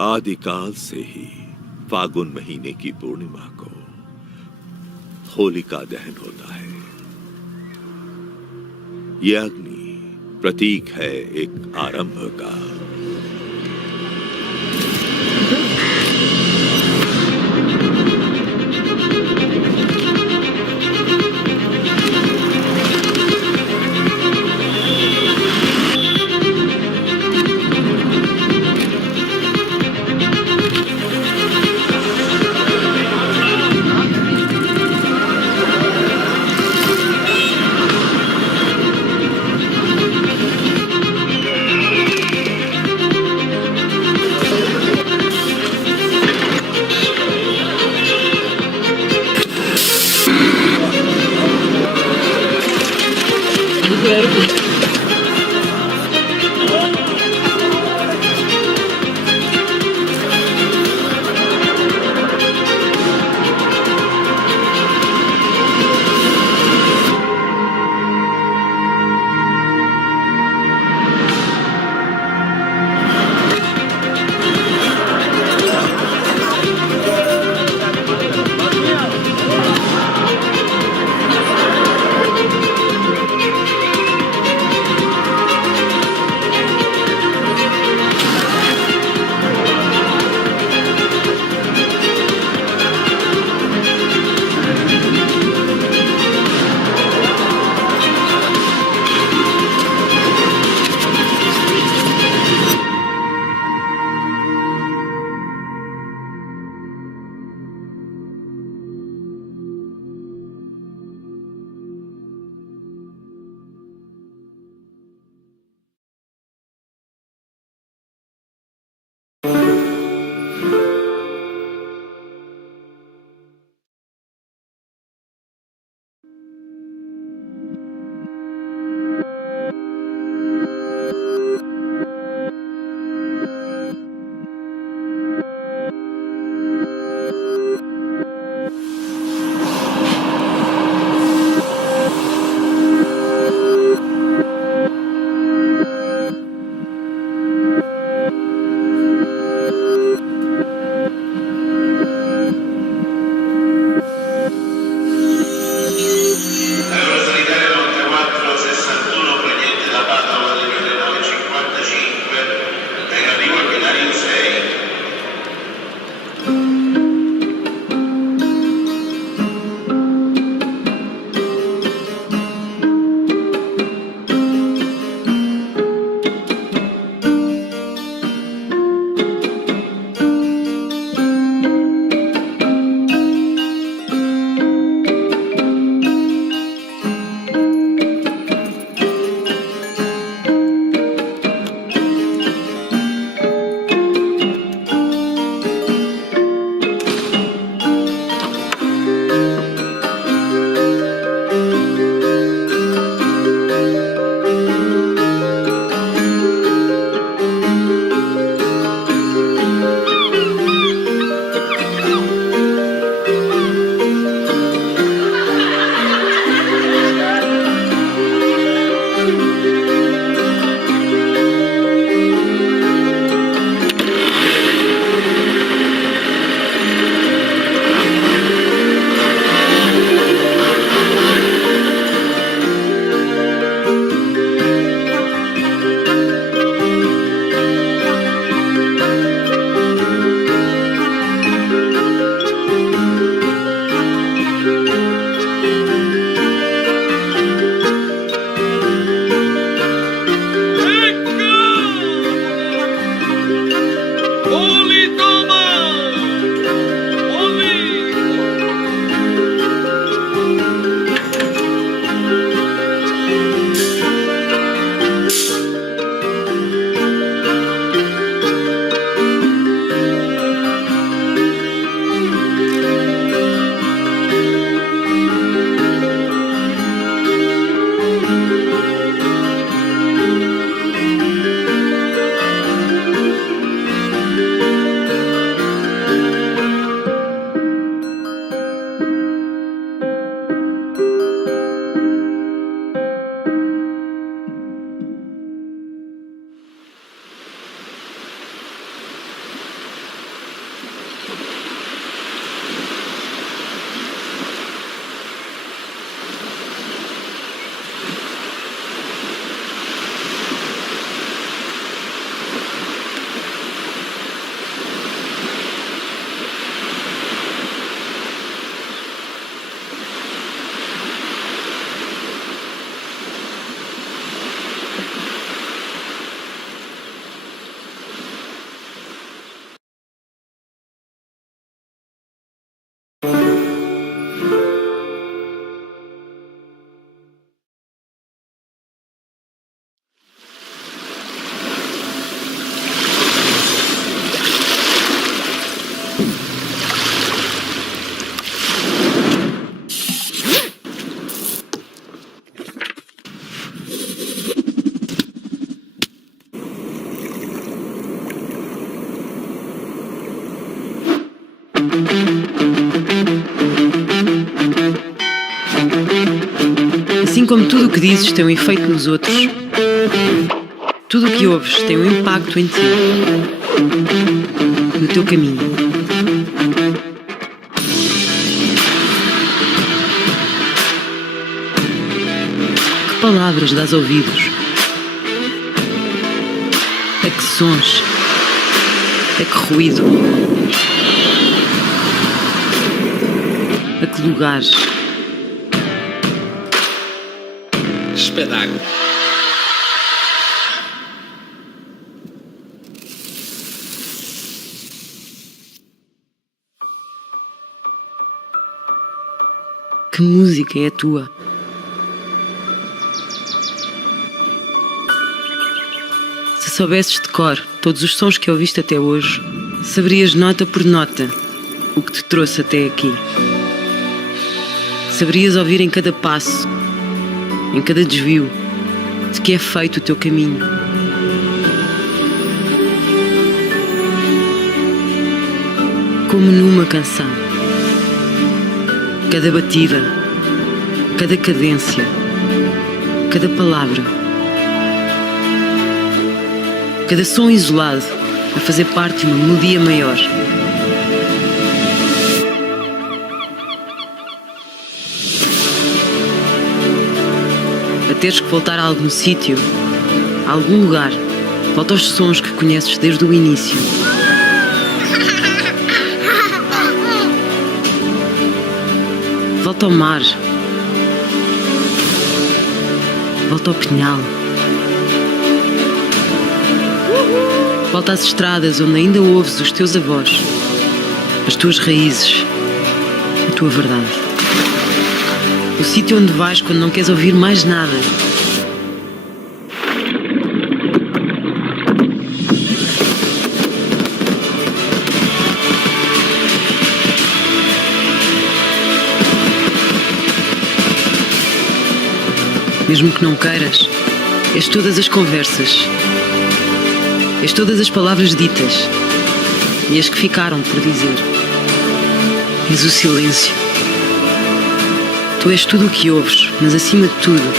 आदिकाल से ही फागुन महीने की पूर्णिमा को होलिका दहन होता है। यह अग्नि प्रतीक है एक आरंभ का। Assim como tudo o que dizes tem um efeito nos outros, tudo o que ouves tem um impacto em ti, no teu caminho. Que palavras dás ouvidos? A que sons? A que ruído? A que lugares? Espetáculo. Que música é a tua? Se soubesses de cor todos os sons que ouviste até hoje, saberias nota por nota o que te trouxe até aqui. Saberias ouvir em cada passo, em cada desvio, de que é feito o teu caminho. Como numa canção. Cada batida, cada cadência, cada palavra, cada som isolado a fazer parte de uma melodia maior. A teres que voltar a algum sítio, a algum lugar, volta aos sons que conheces desde o início. Volta ao mar, volta ao pinhal, volta às estradas onde ainda ouves os teus avós, as tuas raízes, a tua verdade. O sítio onde vais quando não queres ouvir mais nada. Mesmo que não queiras, és todas as conversas, és todas as palavras ditas e as que ficaram por dizer. És o silêncio. Tu és tudo o que ouves, mas acima de tudo,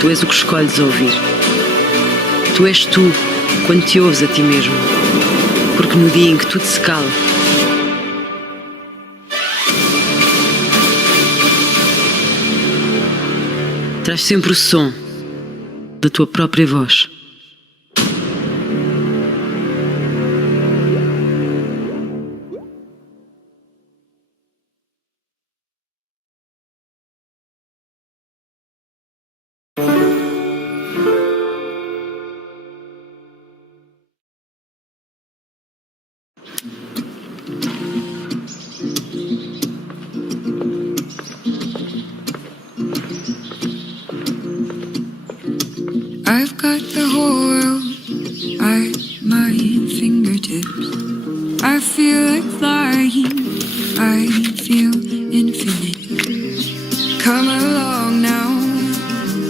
tu és o que escolhes ouvir. Tu és tu quando te ouves a ti mesmo, porque no dia em que tudo se cala, traz sempre o som da tua própria voz. I've got the whole world at my fingertips. I feel like flying, I feel infinite. Come along now,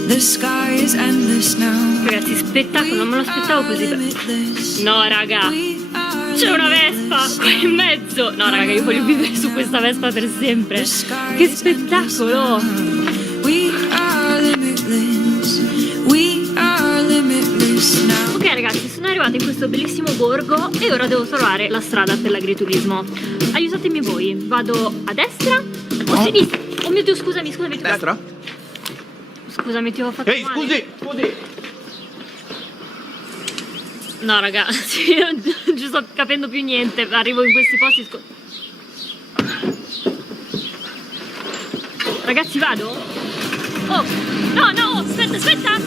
the sky is endless now. Ragazzi, spettacolo, non me lo aspettavo così. No, raga, c'è una Vespa qua in mezzo. No, raga, io voglio vivere su questa Vespa per sempre. Che spettacolo! We are limitless. We are limitless now. Ok ragazzi, sono arrivata in questo bellissimo borgo e ora devo trovare la strada per l'agriturismo. Aiutatemi voi, vado a destra o a sinistra? Oh mio Dio, scusami, ti Destra? Scusami, ti ho fatto male. Scusi! No ragazzi, io non ci sto capendo più niente, arrivo in questi posti Ragazzi, vado? Oh, no, aspetta!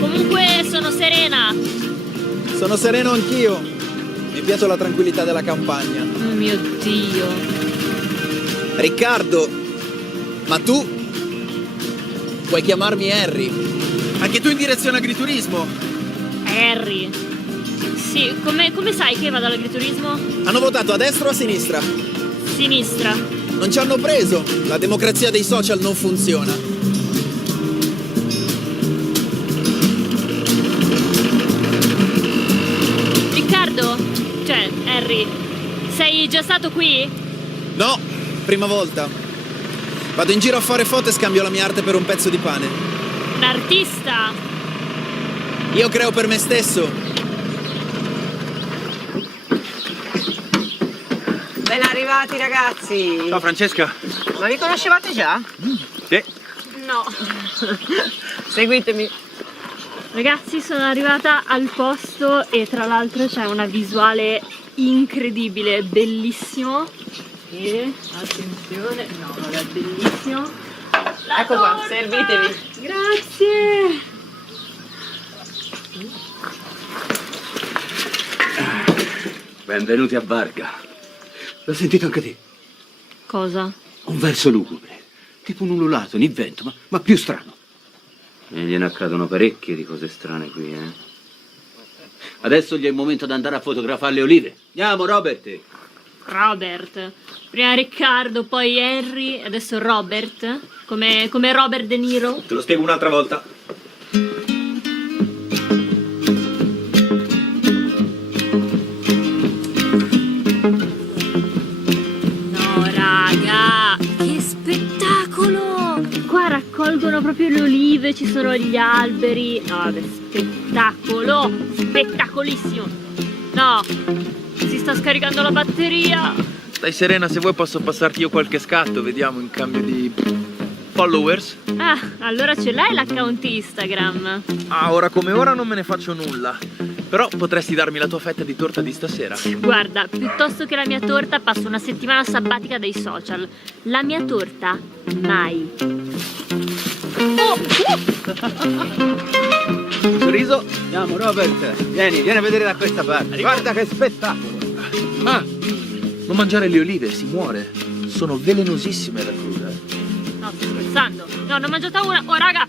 Comunque sono serena. Sono sereno anch'io. Mi piace la tranquillità della campagna. Oh mio Dio. Riccardo, ma tu puoi chiamarmi Harry. Anche tu in direzione agriturismo? Harry. Sì, come sai che vado all'agriturismo? Hanno votato a destra o a sinistra? Sinistra. Non ci hanno preso. La democrazia dei social non funziona. Riccardo, cioè Harry, sei già stato qui? No, prima volta. Vado in giro a fare foto e scambio la mia arte per un pezzo di pane. Un artista? Io creo per me stesso. Ben arrivati ragazzi. Ciao Francesca. Ma vi conoscevate già? Sì. No. Seguitemi. Ragazzi, sono arrivata al posto e tra l'altro c'è una visuale incredibile, bellissimo. E attenzione, no, vabbè, bellissimo. Ecco qua, servitevi. Grazie. Benvenuti a Varga. L'ho sentito anche te. Cosa? Un verso lugubre, tipo un ululato, un vento, ma più strano. E gliene accadono parecchie di cose strane qui, eh. Adesso gli è il momento di andare a fotografare le olive. Andiamo, Robert. Robert. Prima Riccardo, poi Henry, adesso Robert. Come Robert De Niro. Te lo spiego un'altra volta. No, raga, che spettacolo! Qua raccolgono proprio le olive, ci sono gli alberi. No, vabbè, spettacolo! Spettacolissimo! No, si sta scaricando la batteria. Stai serena, se vuoi posso passarti io qualche scatto, vediamo, in cambio di followers. Ah, allora ce l'hai l'account Instagram? Ah, ora come ora non me ne faccio nulla. Però potresti darmi la tua fetta di torta di stasera. Guarda, piuttosto che la mia torta passo una settimana sabbatica dai social. La mia torta, mai. Sorriso. Andiamo, Robert. Vieni a vedere da questa parte. Guarda che spettacolo. Ah, non mangiare le olive, si muore. Sono velenosissime da cruda. No, sto scherzando. No, ne ho mangiata una. Oh, raga,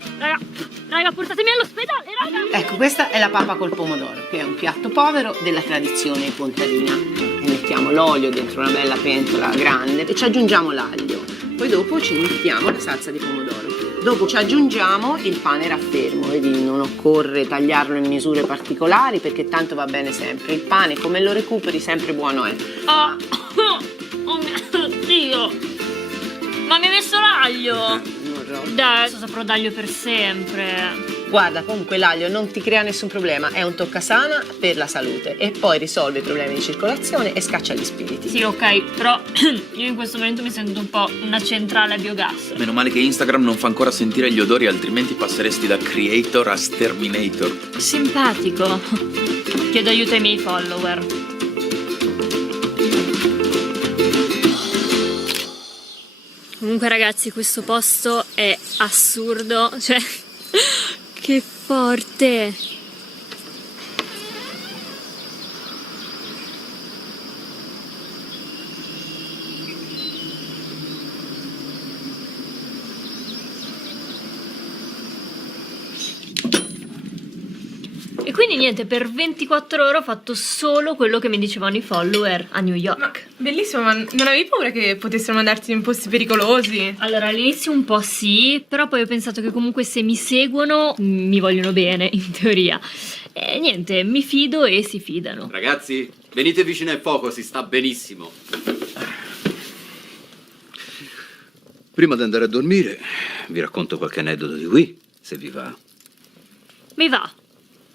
portatemi all'ospedale, raga. Ecco, questa è la papa col pomodoro, che è un piatto povero della tradizione contadina. E mettiamo l'olio dentro una bella pentola grande e ci aggiungiamo l'aglio. Poi dopo ci mettiamo la salsa di pomodoro. Dopo ci aggiungiamo il pane raffermo, vedi, non occorre tagliarlo in misure particolari perché tanto va bene sempre. Il pane, come lo recuperi, sempre buono è. Oh mio Dio! Ma mi hai messo l'aglio? Dai, adesso saprò d'aglio per sempre. Guarda, comunque l'aglio non ti crea nessun problema, è un toccasana per la salute e poi risolve i problemi di circolazione e scaccia gli spiriti. Sì, ok, però io in questo momento mi sento un po' una centrale a biogas. Meno male che Instagram non fa ancora sentire gli odori, altrimenti passeresti da creator a sterminator. Simpatico. Chiedo aiuto ai miei follower. Comunque ragazzi, questo posto è assurdo, cioè che forte! E quindi niente, per 24 ore ho fatto solo quello che mi dicevano i follower a New York. Ma bellissimo, ma non avevi paura che potessero mandarti in posti pericolosi? Allora all'inizio un po' sì, però poi ho pensato che comunque se mi seguono mi vogliono bene, in teoria. E niente, mi fido e si fidano. Ragazzi, venite vicino al fuoco, si sta benissimo. Prima di andare a dormire, vi racconto qualche aneddoto di qui, se vi va. Mi va.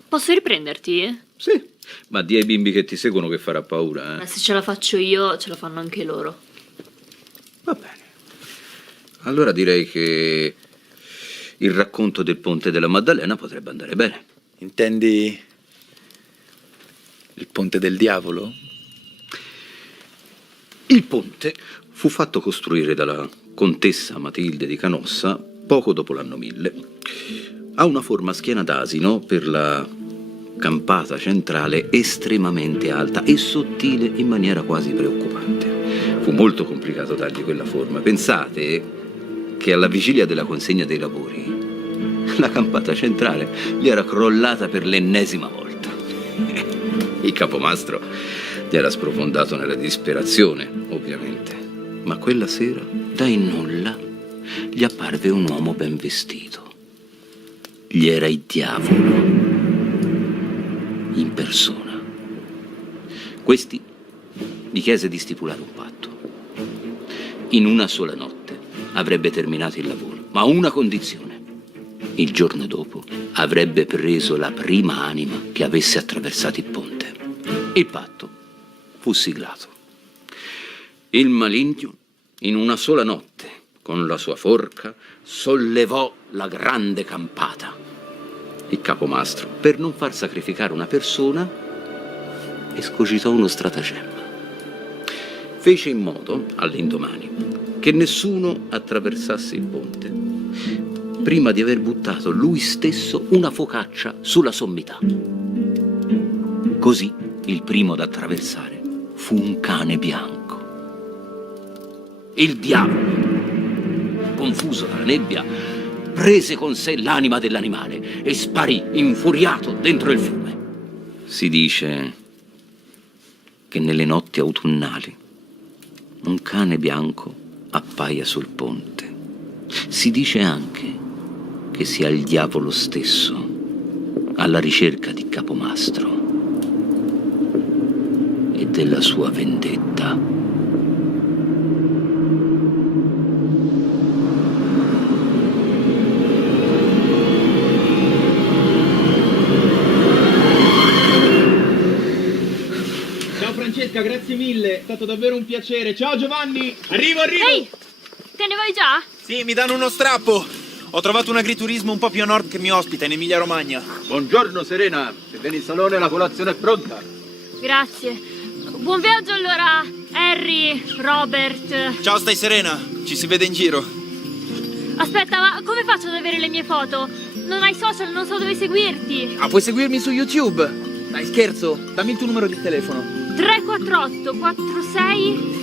Posso riprenderti? Sì, ma di ai bimbi che ti seguono che farà paura, Ma se ce la faccio io, ce la fanno anche loro. Va bene. Allora direi che il racconto del ponte della Maddalena potrebbe andare bene. Intendi il ponte del diavolo? Il ponte fu fatto costruire dalla contessa Matilde di Canossa poco dopo l'anno 1000. Ha una forma a schiena d'asino per la campata centrale estremamente alta e sottile in maniera quasi preoccupante. Fu molto complicato dargli quella forma. Pensate che alla vigilia della consegna dei lavori la campata centrale gli era crollata per l'ennesima volta. Il capomastro gli era sprofondato nella disperazione, ovviamente. Ma quella sera, dai nulla, gli apparve un uomo ben vestito. Gli era il diavolo in persona. Questi gli chiese di stipulare un patto. In una sola notte avrebbe terminato il lavoro, ma a una condizione. Il giorno dopo avrebbe preso la prima anima che avesse attraversato il ponte. Il patto fu siglato. Il maligno, in una sola notte, con la sua forca, sollevò la grande campata. Il capomastro, per non far sacrificare una persona, escogitò uno stratagemma. Fece in modo, all'indomani, che nessuno attraversasse il ponte, prima di aver buttato lui stesso una focaccia sulla sommità. Così il primo ad attraversare fu un cane bianco. Il diavolo, confuso dalla nebbia, prese con sé l'anima dell'animale e sparì infuriato dentro il fiume. Si dice che nelle notti autunnali un cane bianco appaia sul ponte. Si dice anche che sia il diavolo stesso alla ricerca di Capomastro e della sua vendetta. Ciao Francesca, grazie mille, è stato davvero un piacere. Ciao Giovanni, arrivo! Ehi, te ne vai già? Sì, mi danno uno strappo. Ho trovato un agriturismo un po' più a nord che mi ospita, in Emilia Romagna. Buongiorno Serena, se vieni in salone la colazione è pronta. Grazie. Buon viaggio allora, Harry, Robert. Ciao, stai serena? Ci si vede in giro. Aspetta, ma come faccio ad avere le mie foto? Non hai social, non so dove seguirti. Ah, puoi seguirmi su YouTube? Dai, scherzo, dammi il tuo numero di telefono. 348 46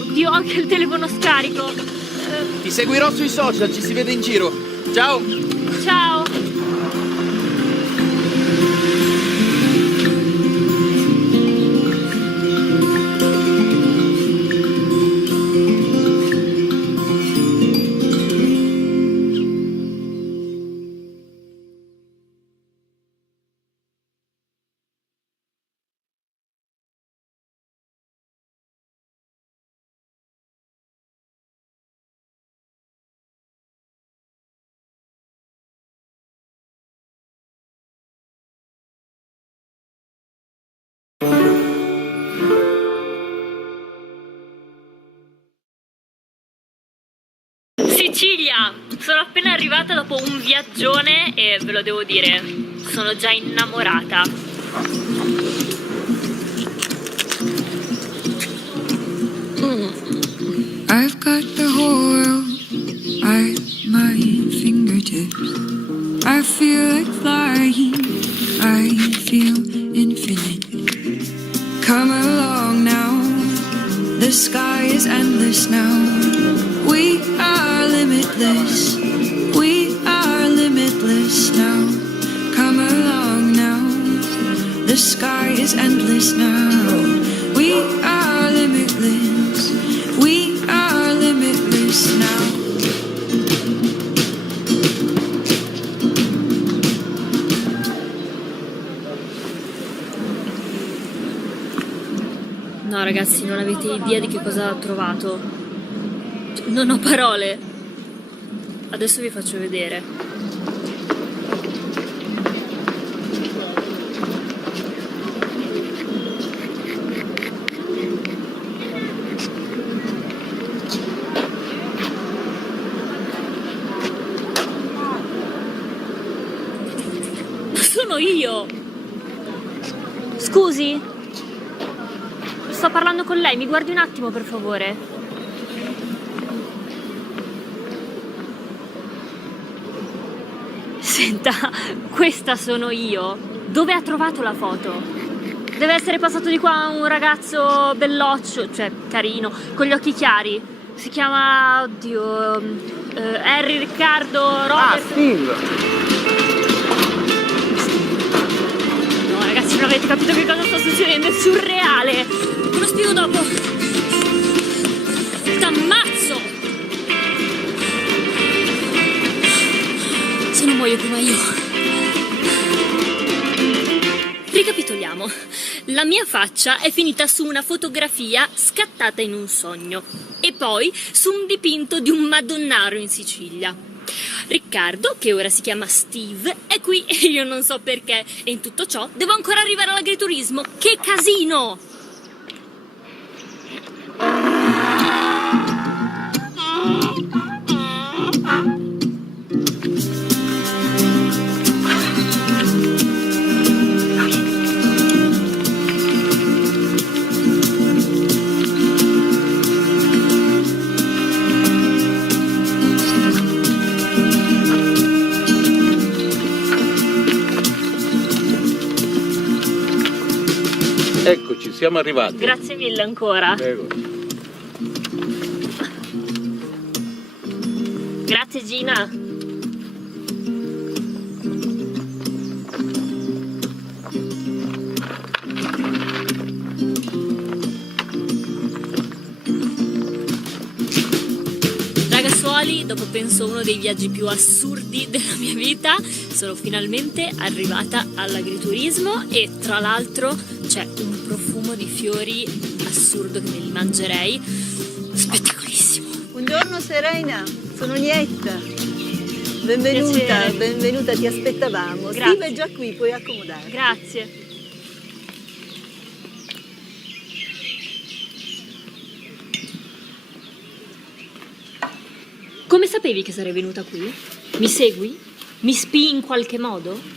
Oddio, ho anche il telefono scarico. Ti seguirò sui social, ci si vede in giro. Ciao! Ciao! Sicilia! Sono appena arrivata dopo un viaggione e ve lo devo dire, sono già innamorata. I've got the whole world at my fingertips. I feel like flying, I feel infinite. Come along now, the sky is endless now. We are limitless, we are limitless now. Come along now, the sky is endless now. We are limitless, we are limitless now. No ragazzi, non avete idea di che cosa ho trovato. Non ho parole. Adesso vi faccio vedere. Ma sono io! Scusi? Sto parlando con lei, mi guardi un attimo per favore. Senta, questa sono io. Dove ha trovato la foto? Deve essere passato di qua un ragazzo belloccio, cioè carino, con gli occhi chiari. Si chiama, oddio, Harry, Riccardo, Robert. Ah, Steve! No ragazzi, non avete capito che cosa sta succedendo, è surreale. Ve lo spiego dopo. T'ammazzo! Se non muoio prima io. Ricapitoliamo. La mia faccia è finita su una fotografia scattata in un sogno e poi su un dipinto di un Madonnaro in Sicilia. Riccardo, che ora si chiama Steve, è qui e io non so perché. E in tutto ciò devo ancora arrivare all'agriturismo. Che casino! Eccoci, siamo arrivati. Grazie mille ancora. Prego. Grazie Gina. Ragazzuoli, dopo penso uno dei viaggi più assurdi della mia vita, sono finalmente arrivata all'agriturismo e tra l'altro c'è un profumo di fiori assurdo che me li mangerei. Spettacolissimo. Buongiorno Serena, sono Nietta. Benvenuta, Piacere. benvenuta, ti aspettavamo. Grazie. Steve è già qui, puoi accomodare. Grazie. Come sapevi che sarei venuta qui? Mi segui? Mi spii in qualche modo?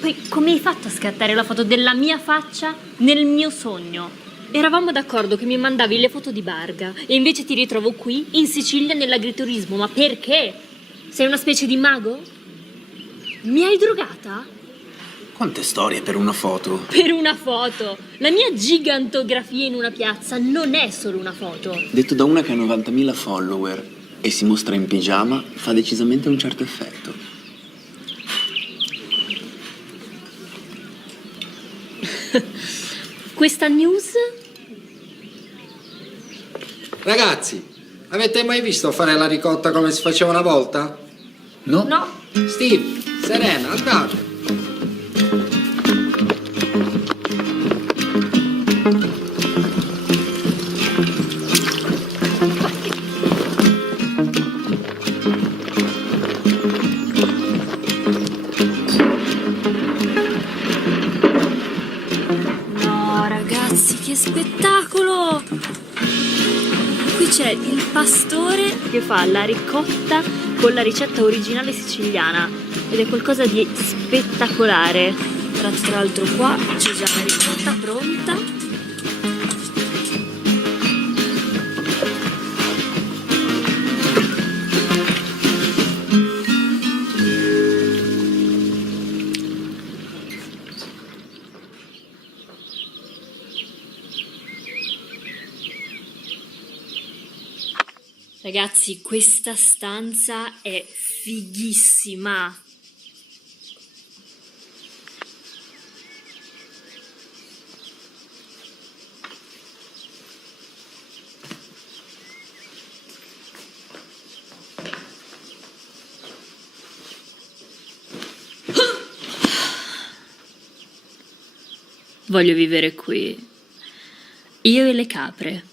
Poi come hai fatto a scattare la foto della mia faccia nel mio sogno? Eravamo d'accordo che mi mandavi le foto di Barga e invece ti ritrovo qui in Sicilia nell'agriturismo. Ma perché? Sei una specie di mago? Mi hai drogata? Quante storie per una foto? Per una foto! La mia gigantografia in una piazza non è solo una foto. Detto da una che ha 90.000 follower e si mostra in pigiama, fa decisamente un certo effetto. Questa news? Ragazzi, avete mai visto fare la ricotta come si faceva una volta? No. No. Steve, Serena, andate. No, ragazzi, che spettacolo! Qui c'è il pastore che fa la ricotta con la ricetta originale siciliana ed è qualcosa di spettacolare. Tra l'altro qua c'è già la ricotta pronta. Ragazzi, questa stanza è fighissima. Voglio vivere qui. Io e le capre.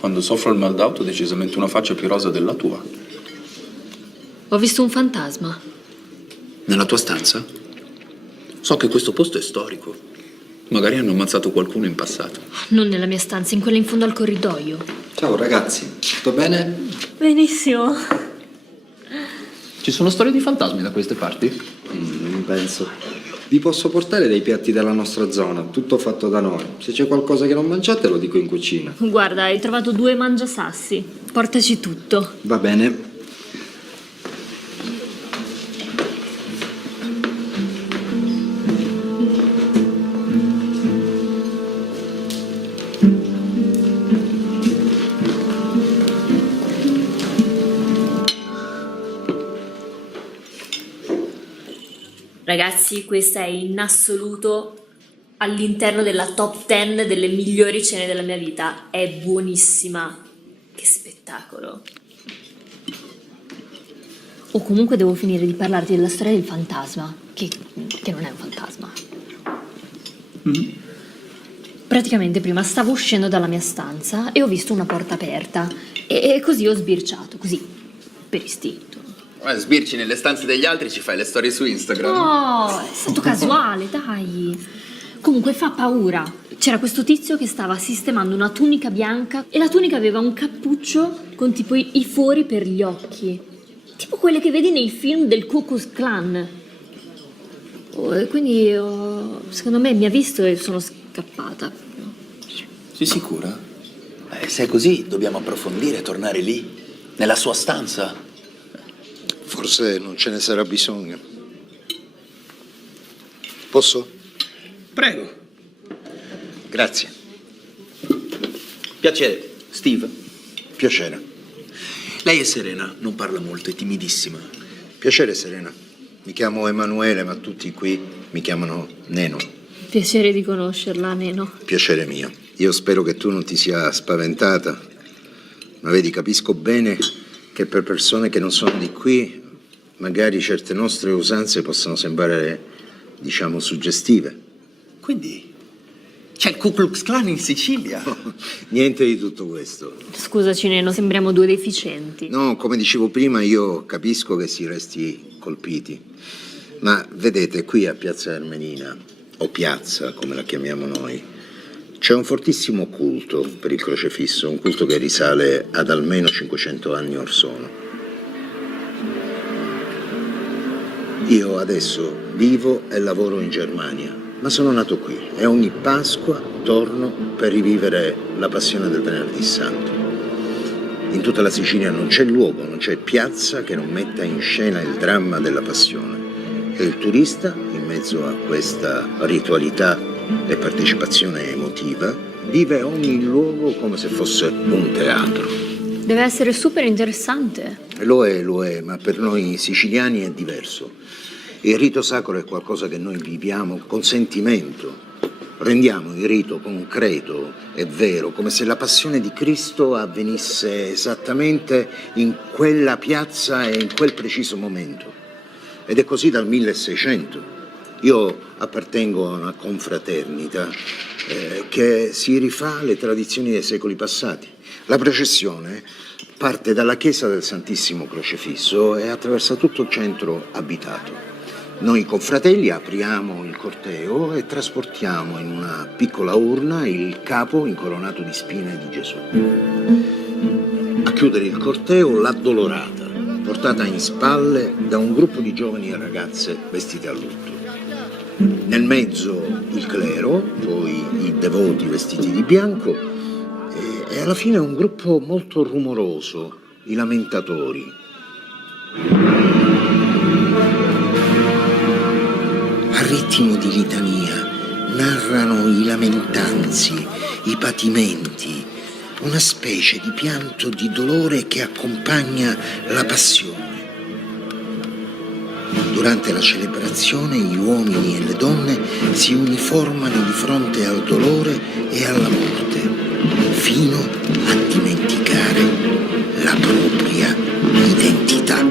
Quando soffro il mal d'auto ho decisamente una faccia più rosa della tua. Ho visto un fantasma. Nella tua stanza? So che questo posto è storico. Magari hanno ammazzato qualcuno in passato. Non nella mia stanza, in quella in fondo al corridoio. Ciao ragazzi, tutto bene? Benissimo. Ci sono storie di fantasmi da queste parti? Non penso. Vi posso portare dei piatti della nostra zona, tutto fatto da noi. Se c'è qualcosa che non mangiate lo dico in cucina. Guarda, hai trovato 2 mangiasassi. Portaci tutto. Va bene. Ragazzi, questa è in assoluto all'interno della top 10 delle migliori cene della mia vita. È buonissima. Che spettacolo. O comunque devo finire di parlarti della storia del fantasma, che non è un fantasma. Praticamente prima stavo uscendo dalla mia stanza e ho visto una porta aperta e così ho sbirciato, così, per istinto. Sbirci nelle stanze degli altri, ci fai le storie su Instagram. No, è stato casuale, dai. Comunque fa paura. C'era questo tizio che stava sistemando una tunica bianca e la tunica aveva un cappuccio con tipo i fori per gli occhi. Tipo quelle che vedi nei film del Ku Klux Klan. E quindi secondo me mi ha visto e sono scappata. Sei sicura? Se è così, dobbiamo approfondire e tornare lì, nella sua stanza. Forse non ce ne sarà bisogno. Posso? Prego. Grazie. Piacere, Steve. Piacere. Lei è Serena, non parla molto, è timidissima. Piacere, Serena. Mi chiamo Emanuele, ma tutti qui mi chiamano Neno. Piacere di conoscerla, Neno. Piacere mio. Io spero che tu non ti sia spaventata, ma vedi, capisco bene che per persone che non sono di qui, magari certe nostre usanze possono sembrare, diciamo, suggestive. Quindi c'è il Ku Klux Klan in Sicilia? Niente di tutto questo. Scusaci, Neno, sembriamo due deficienti. No, come dicevo prima, io capisco che si resti colpiti, ma vedete, qui a Piazza Armenina, o Piazza come la chiamiamo noi, c'è un fortissimo culto per il crocefisso, un culto che risale ad almeno 500 anni or sono. Io adesso vivo e lavoro in Germania, ma sono nato qui e ogni Pasqua torno per rivivere la passione del Venerdì Santo. In tutta la Sicilia non c'è luogo, non c'è piazza che non metta in scena il dramma della passione. E il turista, in mezzo a questa ritualità e partecipazione emotiva, vive ogni luogo come se fosse un teatro. Deve essere super interessante. Lo è, ma per noi siciliani è diverso. Il rito sacro è qualcosa che noi viviamo con sentimento. Rendiamo il rito concreto e vero, come se la passione di Cristo avvenisse esattamente in quella piazza e in quel preciso momento. Ed è così dal 1600. Io appartengo a una confraternita che si rifà alle tradizioni dei secoli passati. La processione parte dalla chiesa del Santissimo Crocefisso e attraversa tutto il centro abitato. Noi confratelli apriamo il corteo e trasportiamo in una piccola urna il capo incoronato di spine di Gesù. A chiudere il corteo l'addolorata, portata in spalle da un gruppo di giovani e ragazze vestite a lutto. Nel mezzo il clero, poi i devoti vestiti di bianco e alla fine un gruppo molto rumoroso, i lamentatori. A ritmo di litania narrano i lamentanzi, i patimenti, una specie di pianto di dolore che accompagna la passione. Durante la celebrazione gli uomini e le donne si uniformano di fronte al dolore e alla morte, fino a dimenticare la propria identità.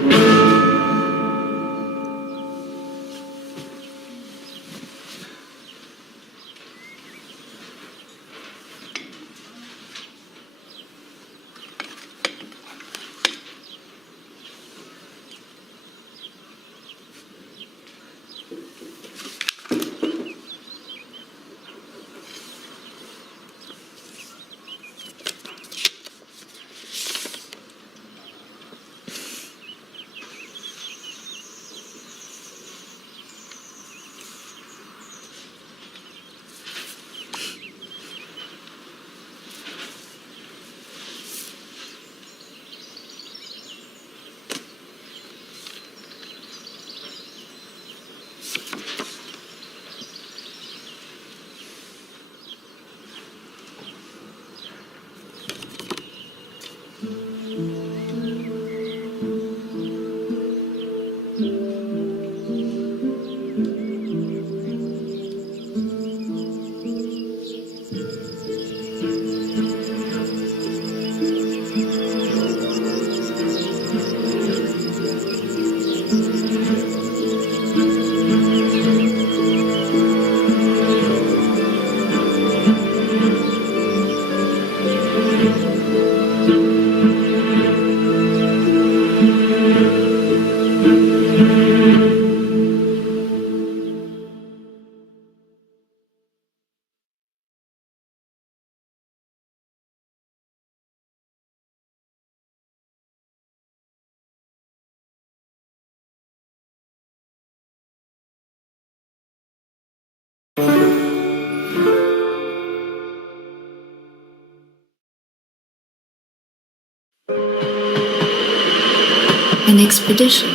An expedition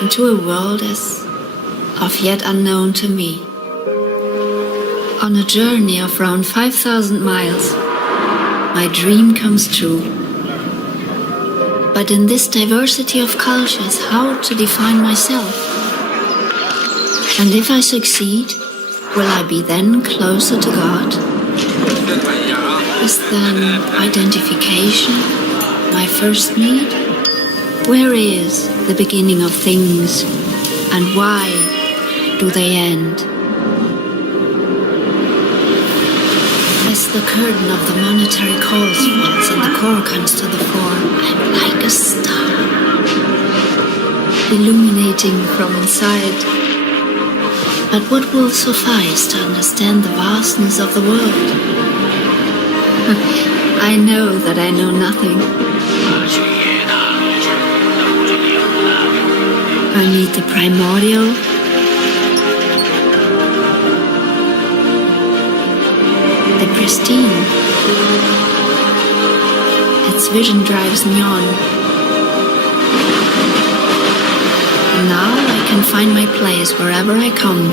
into a world as of yet unknown to me. On a journey of around 5,000 miles, my dream comes true. But in this diversity of cultures, how to define myself? And if I succeed, will I be then closer to God? Is then identification my first need? Where is the beginning of things, and why do they end? As the curtain of the monetary calls falls and the core comes to the fore, I'm like a star, illuminating from inside. But what will suffice to understand the vastness of the world? I know that I know nothing. I need the primordial, the pristine. Its vision drives me on. And now I can find my place wherever I come.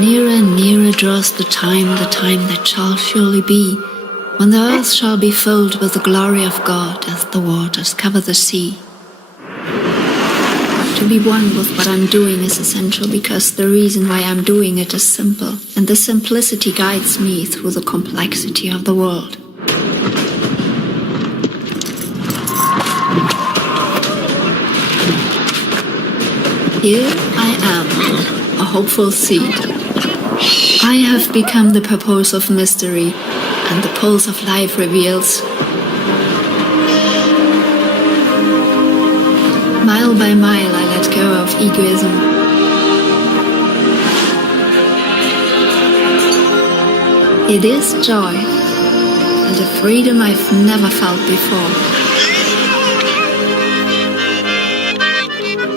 Nearer and nearer draws the time that shall surely be, when the earth shall be filled with the glory of God as the waters cover the sea. To be one with what I'm doing is essential because the reason why I'm doing it is simple, and the simplicity guides me through the complexity of the world. Here I am, a hopeful seed. I have become the purpose of mystery, and the pulse of life reveals. Mile by mile I let go of egoism. It is joy, and a freedom I've never felt before.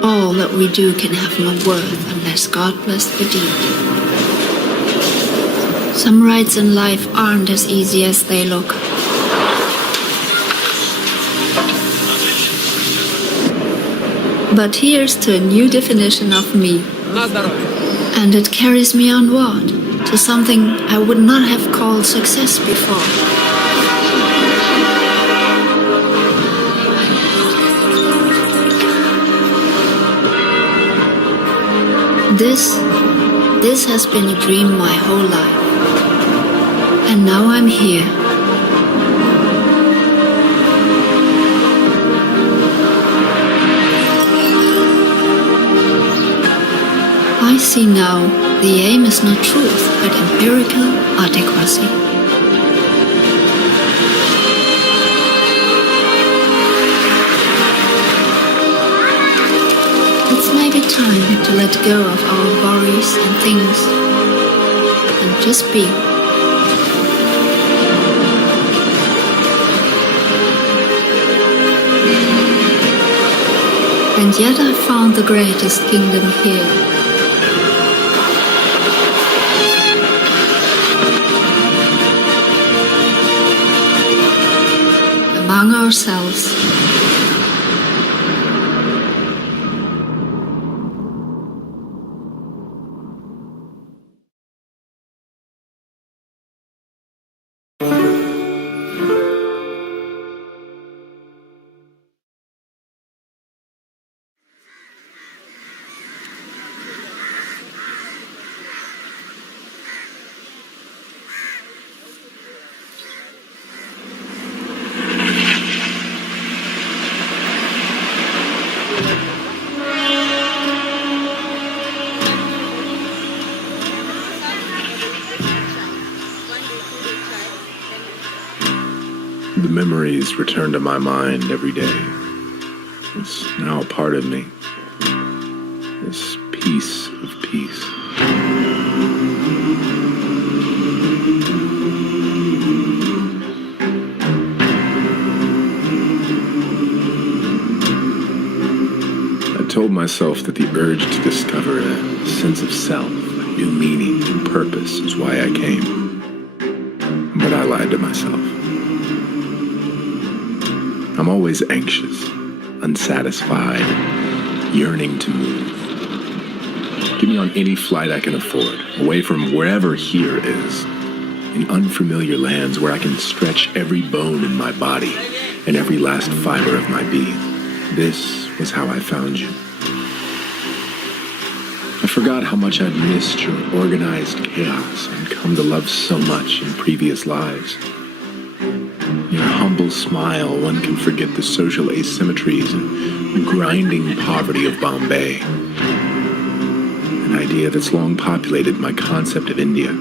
All that we do can have no worth unless God bless the deed. Some rights in life aren't as easy as they look. But here's to a new definition of me. And it carries me onward to something I would not have called success before. This has been a dream my whole life. And now I'm here. I see now the aim is not truth, but empirical adequacy. It's maybe time to let go of our worries and things and just be. And yet I found the greatest kingdom here. Among ourselves. The memories return to my mind every day. It's now a part of me. This piece of peace. I told myself that the urge to discover a sense of self, a new meaning and purpose is why I came. But I lied to myself. I'm always anxious, unsatisfied, yearning to move. Get me on any flight I can afford, away from wherever here is, in unfamiliar lands where I can stretch every bone in my body and every last fiber of my being. This was how I found you. I forgot how much I'd missed your organized chaos and come to love so much in previous lives. Your humble smile, one can forget the social asymmetries and grinding poverty of Bombay. An idea that's long populated my concept of India.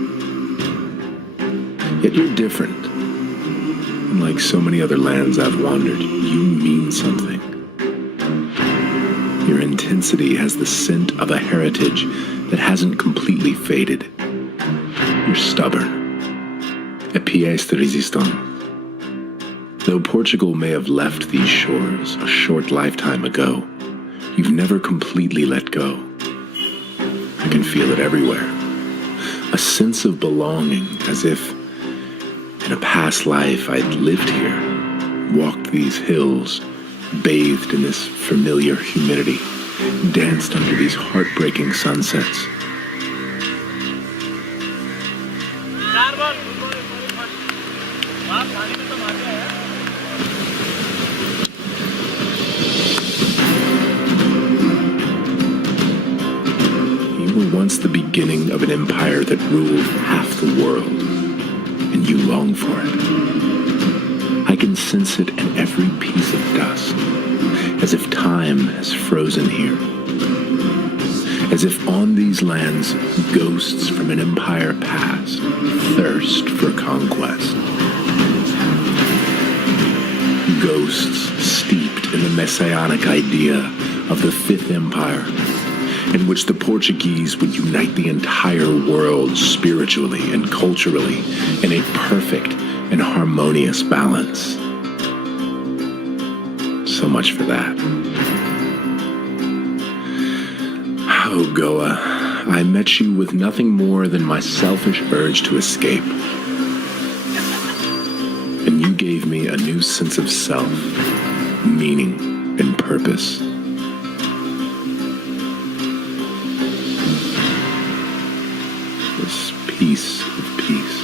Yet you're different. And like so many other lands I've wandered, you mean something. Your intensity has the scent of a heritage that hasn't completely faded. You're stubborn. A pièce de résistance. Though Portugal may have left these shores a short lifetime ago, you've never completely let go. I can feel it everywhere. A sense of belonging, as if in a past life I'd lived here, walked these hills, bathed in this familiar humidity, danced under these heartbreaking sunsets. You were once the beginning of an empire that ruled half the world, and you long for it. I can sense it in every piece of dust, as if time has frozen here. As if on these lands, ghosts from an empire past thirst for conquest. Ghosts steeped in the messianic idea of the Fifth Empire, in which the Portuguese would unite the entire world spiritually and culturally in a perfect and harmonious balance. So much for that. Oh, Goa, I met you with nothing more than my selfish urge to escape. And you gave me a new sense of self, meaning, and purpose. This piece of peace.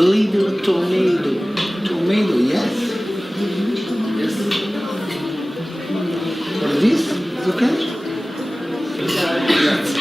Little tomato. Tomato, yes. Yes. For this, it's okay? Yes.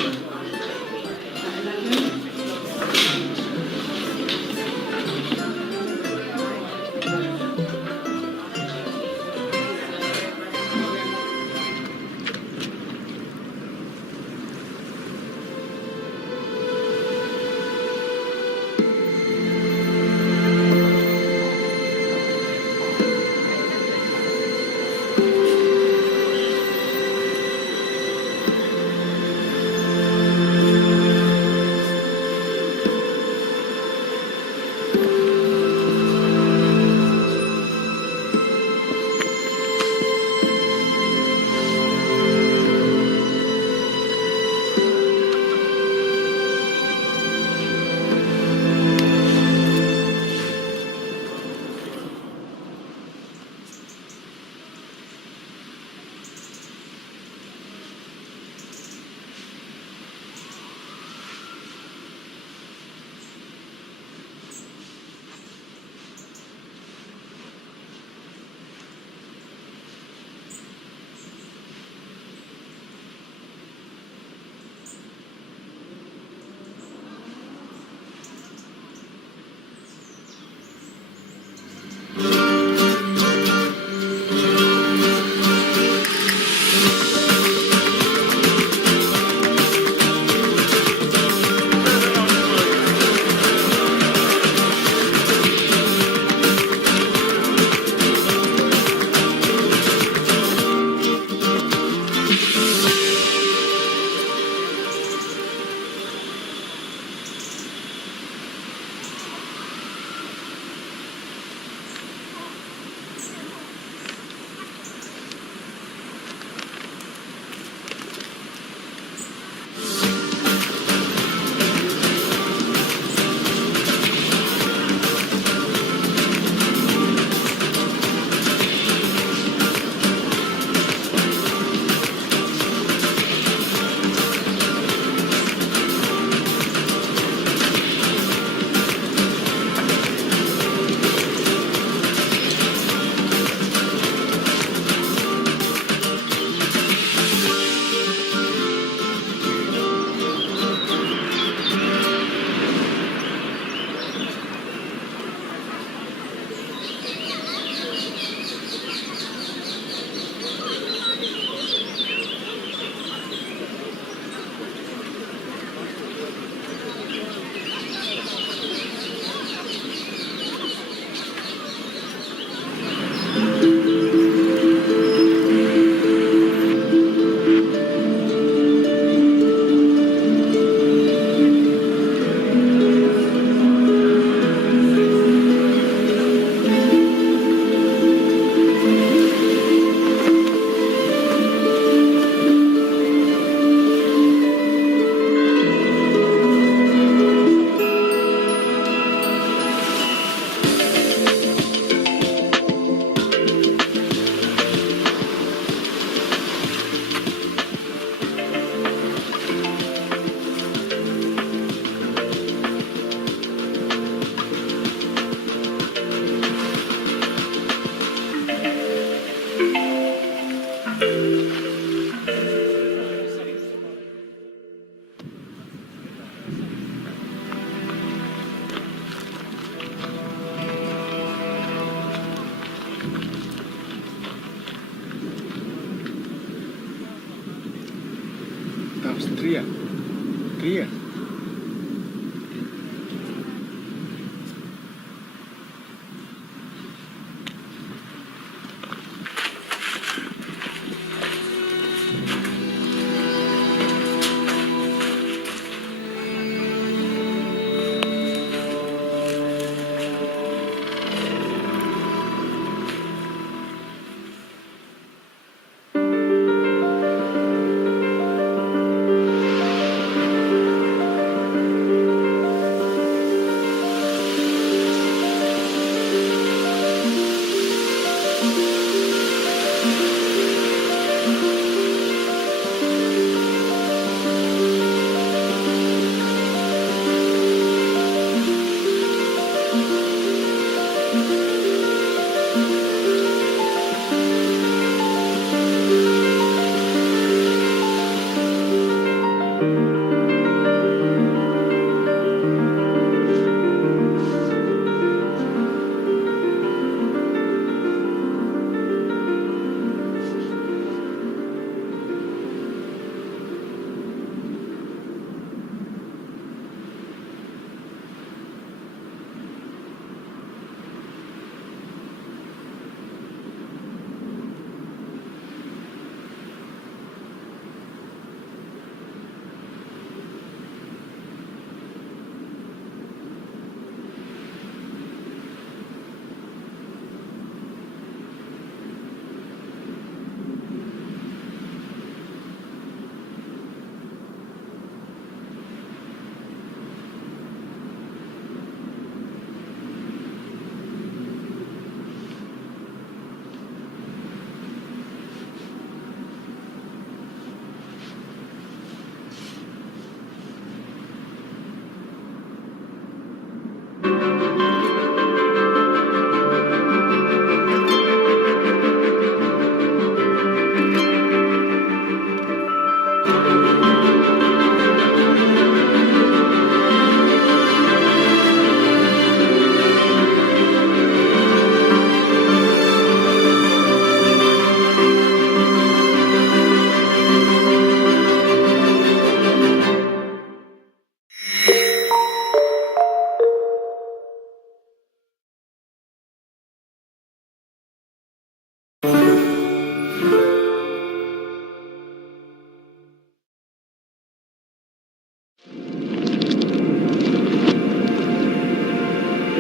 Ria. Ria.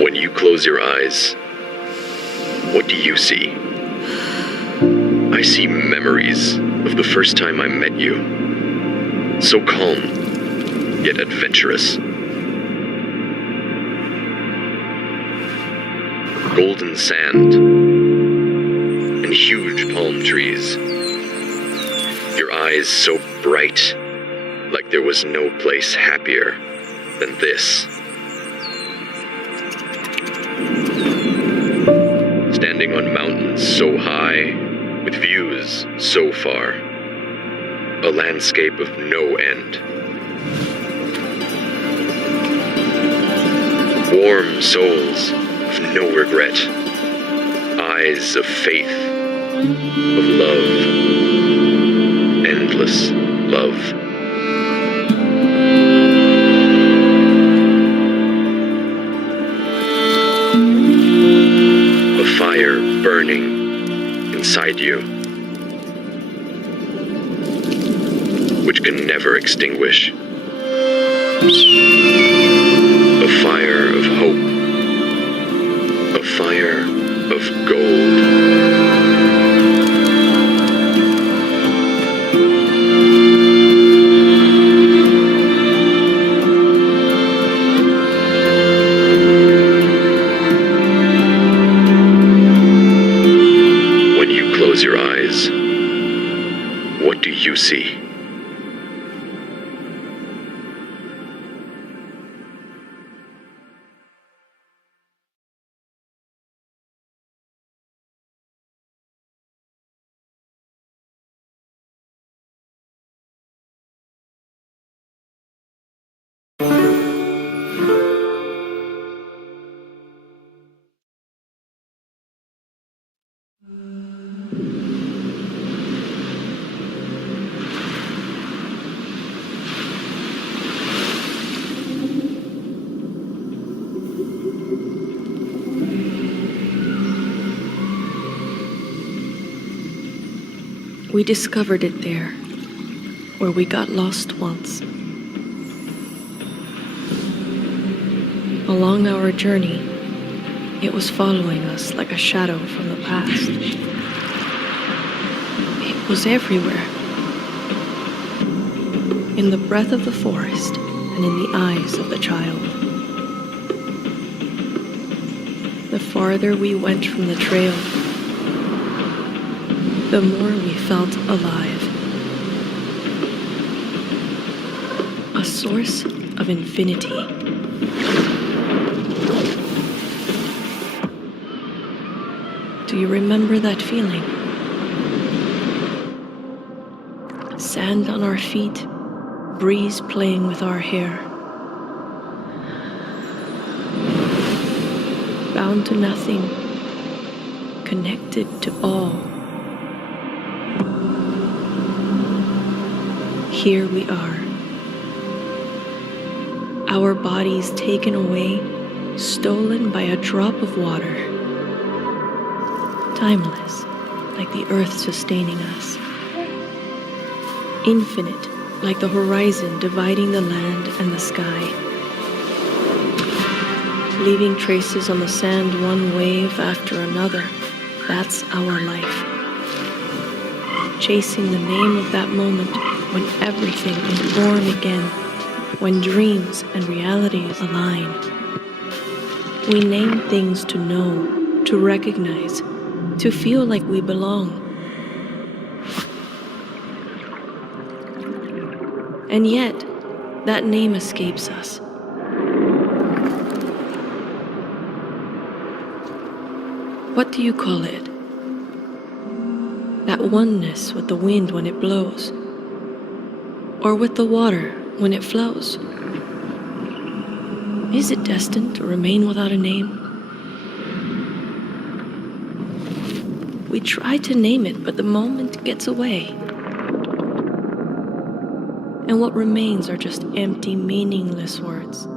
When you close your eyes, what do you see? I see memories of the first time I met you. So calm, yet adventurous. Golden sand and huge palm trees. Your eyes so bright, like there was no place happier than this. Standing on mountains so high, with views so far, a landscape of no end. Warm souls of no regret, eyes of faith, of love, endless love. Fire burning inside you, which can never extinguish. A fire of hope, a fire of gold. Close your eyes. What do you see? We discovered it there, where we got lost once. Along our journey, it was following us like a shadow from the past. It was everywhere. In the breath of the forest and in the eyes of the child. The farther we went from the trail, the more we felt alive. A source of infinity. Do you remember that feeling? Sand on our feet, breeze playing with our hair. Bound to nothing, connected to all. Here we are. Our bodies taken away, stolen by a drop of water. Timeless, like the earth sustaining us. Infinite, like the horizon dividing the land and the sky. Leaving traces on the sand one wave after another. That's our life. Chasing the name of that moment when everything is born again, when dreams and realities align. We name things to know, to recognize, to feel like we belong. And yet, that name escapes us. What do you call it? That oneness with the wind when it blows, or with the water when it flows? Is it destined to remain without a name? We try to name it, but the moment gets away. And what remains are just empty, meaningless words.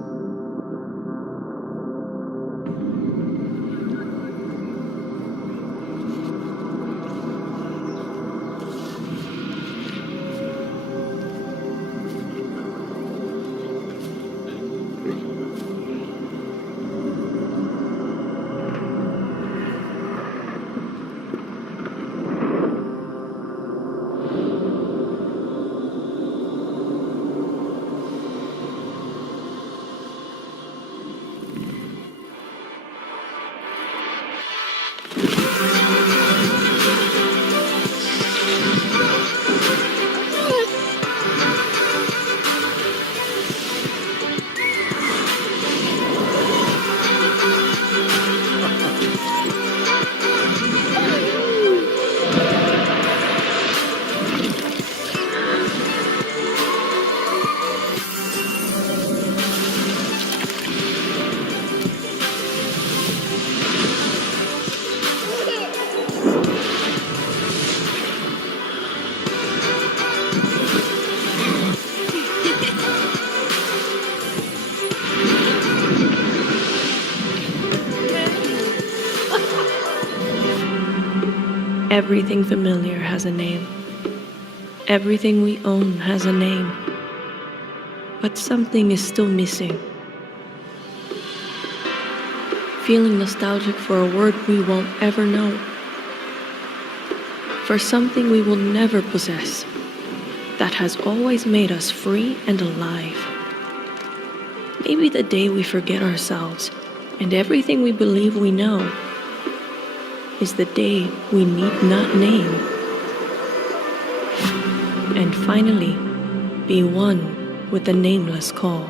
Everything familiar has a name. Everything we own has a name. But something is still missing. Feeling nostalgic for a word we won't ever know. For something we will never possess. That has always made us free and alive. Maybe the day we forget ourselves and everything we believe we know is the day we need not name. And finally, be one with the nameless call.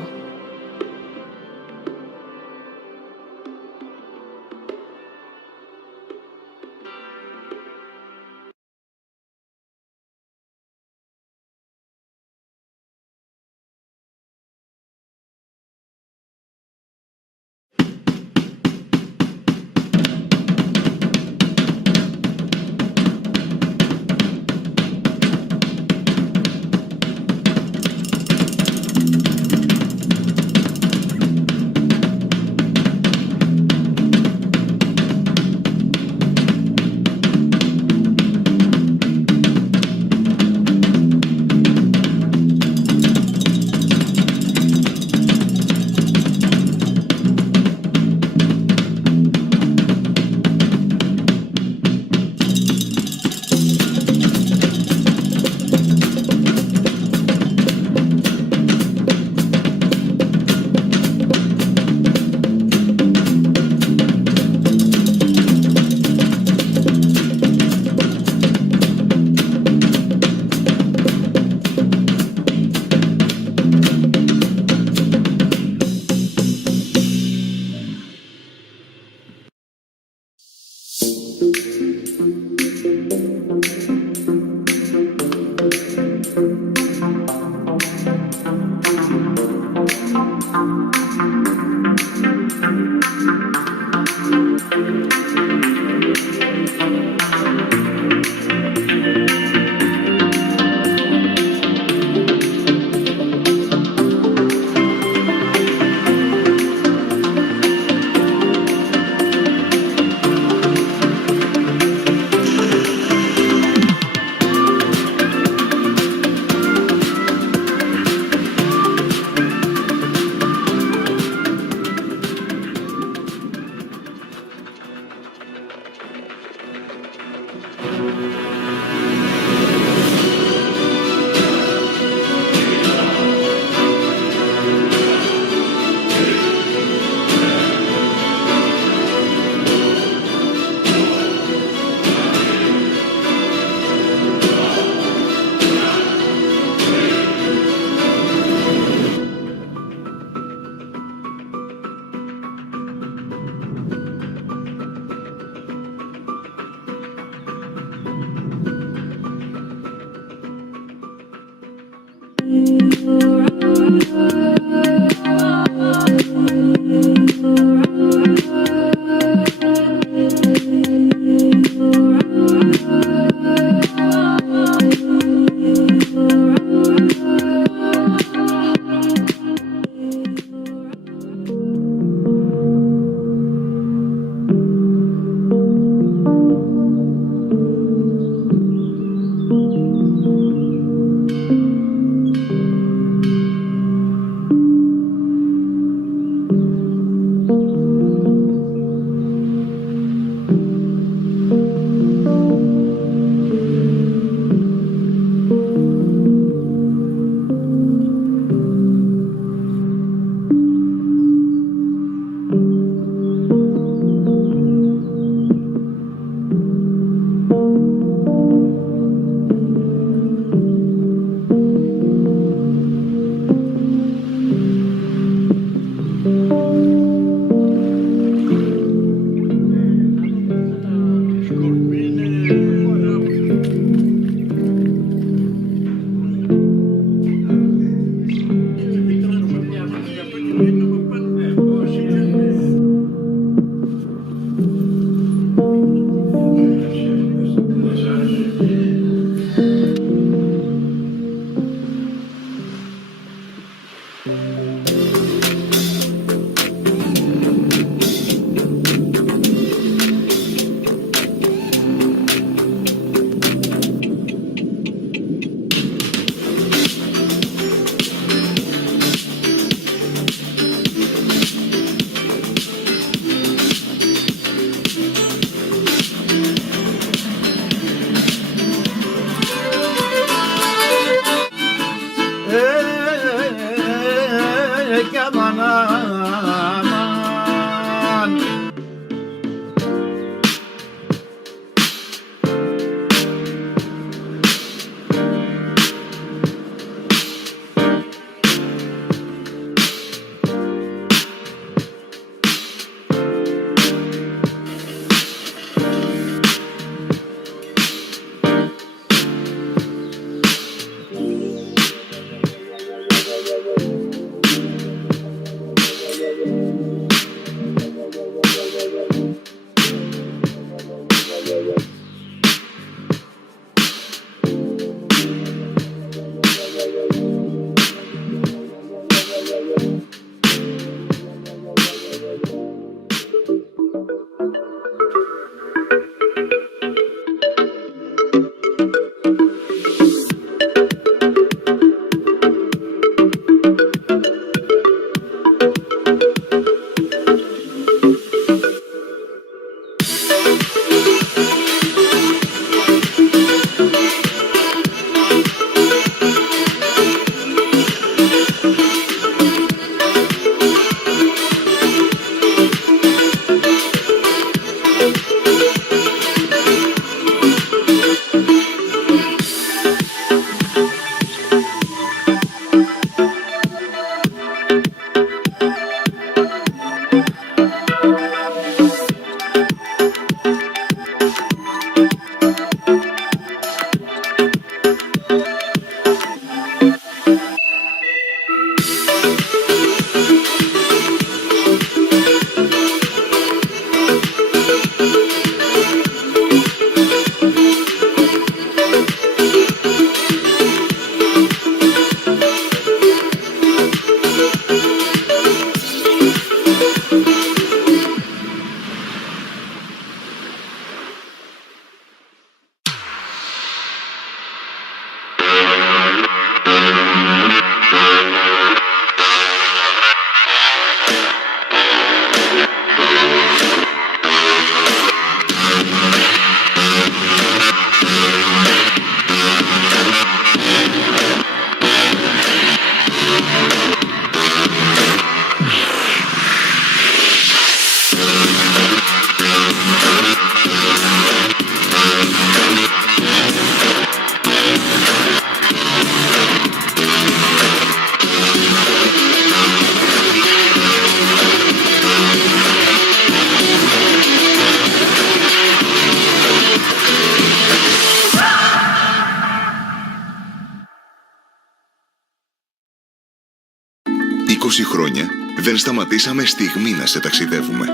20 χρόνια δεν σταματήσαμε στιγμή να σε ταξιδεύουμε.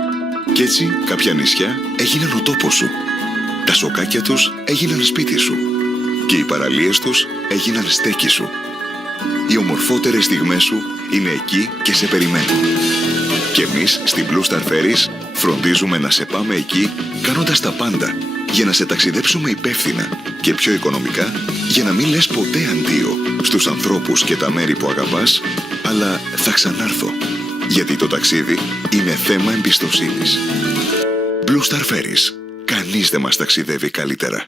Κι έτσι κάποια νησιά έγιναν ο τόπος σου. Τα σοκάκια τους έγιναν σπίτι σου. Και οι παραλίες τους έγιναν στέκι σου. Οι ομορφότερες στιγμές σου είναι εκεί και σε περιμένουν. Και εμείς στην Blue Star Ferries φροντίζουμε να σε πάμε εκεί κάνοντας τα πάντα για να σε ταξιδέψουμε υπεύθυνα και πιο οικονομικά, για να μην λες ποτέ αντίο στους ανθρώπους και τα μέρη που αγαπάς, αλλά θα ξανάρθω, γιατί το ταξίδι είναι θέμα εμπιστοσύνης. Blue Star Ferries. Κανείς δεν μας ταξιδεύει καλύτερα.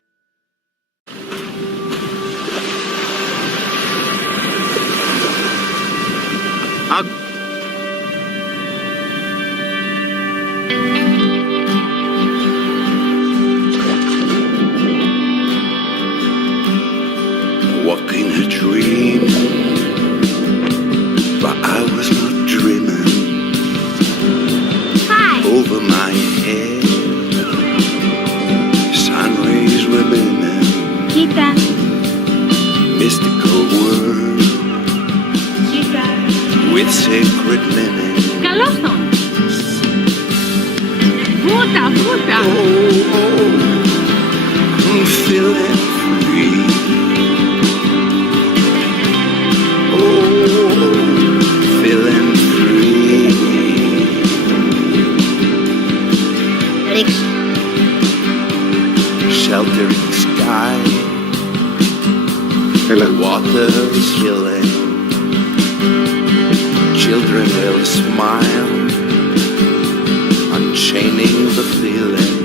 Walking a dream, but I was not dreaming. Hi. Over my head, sun rays were beaming. Kita. Mystical world Kita. with sacred meaning. Καλώς τον. Βούτα, βούτα. I'm feeling free. Oh, feeling free. Sheltering sky, waters healing. Children will smile, unchaining the feeling.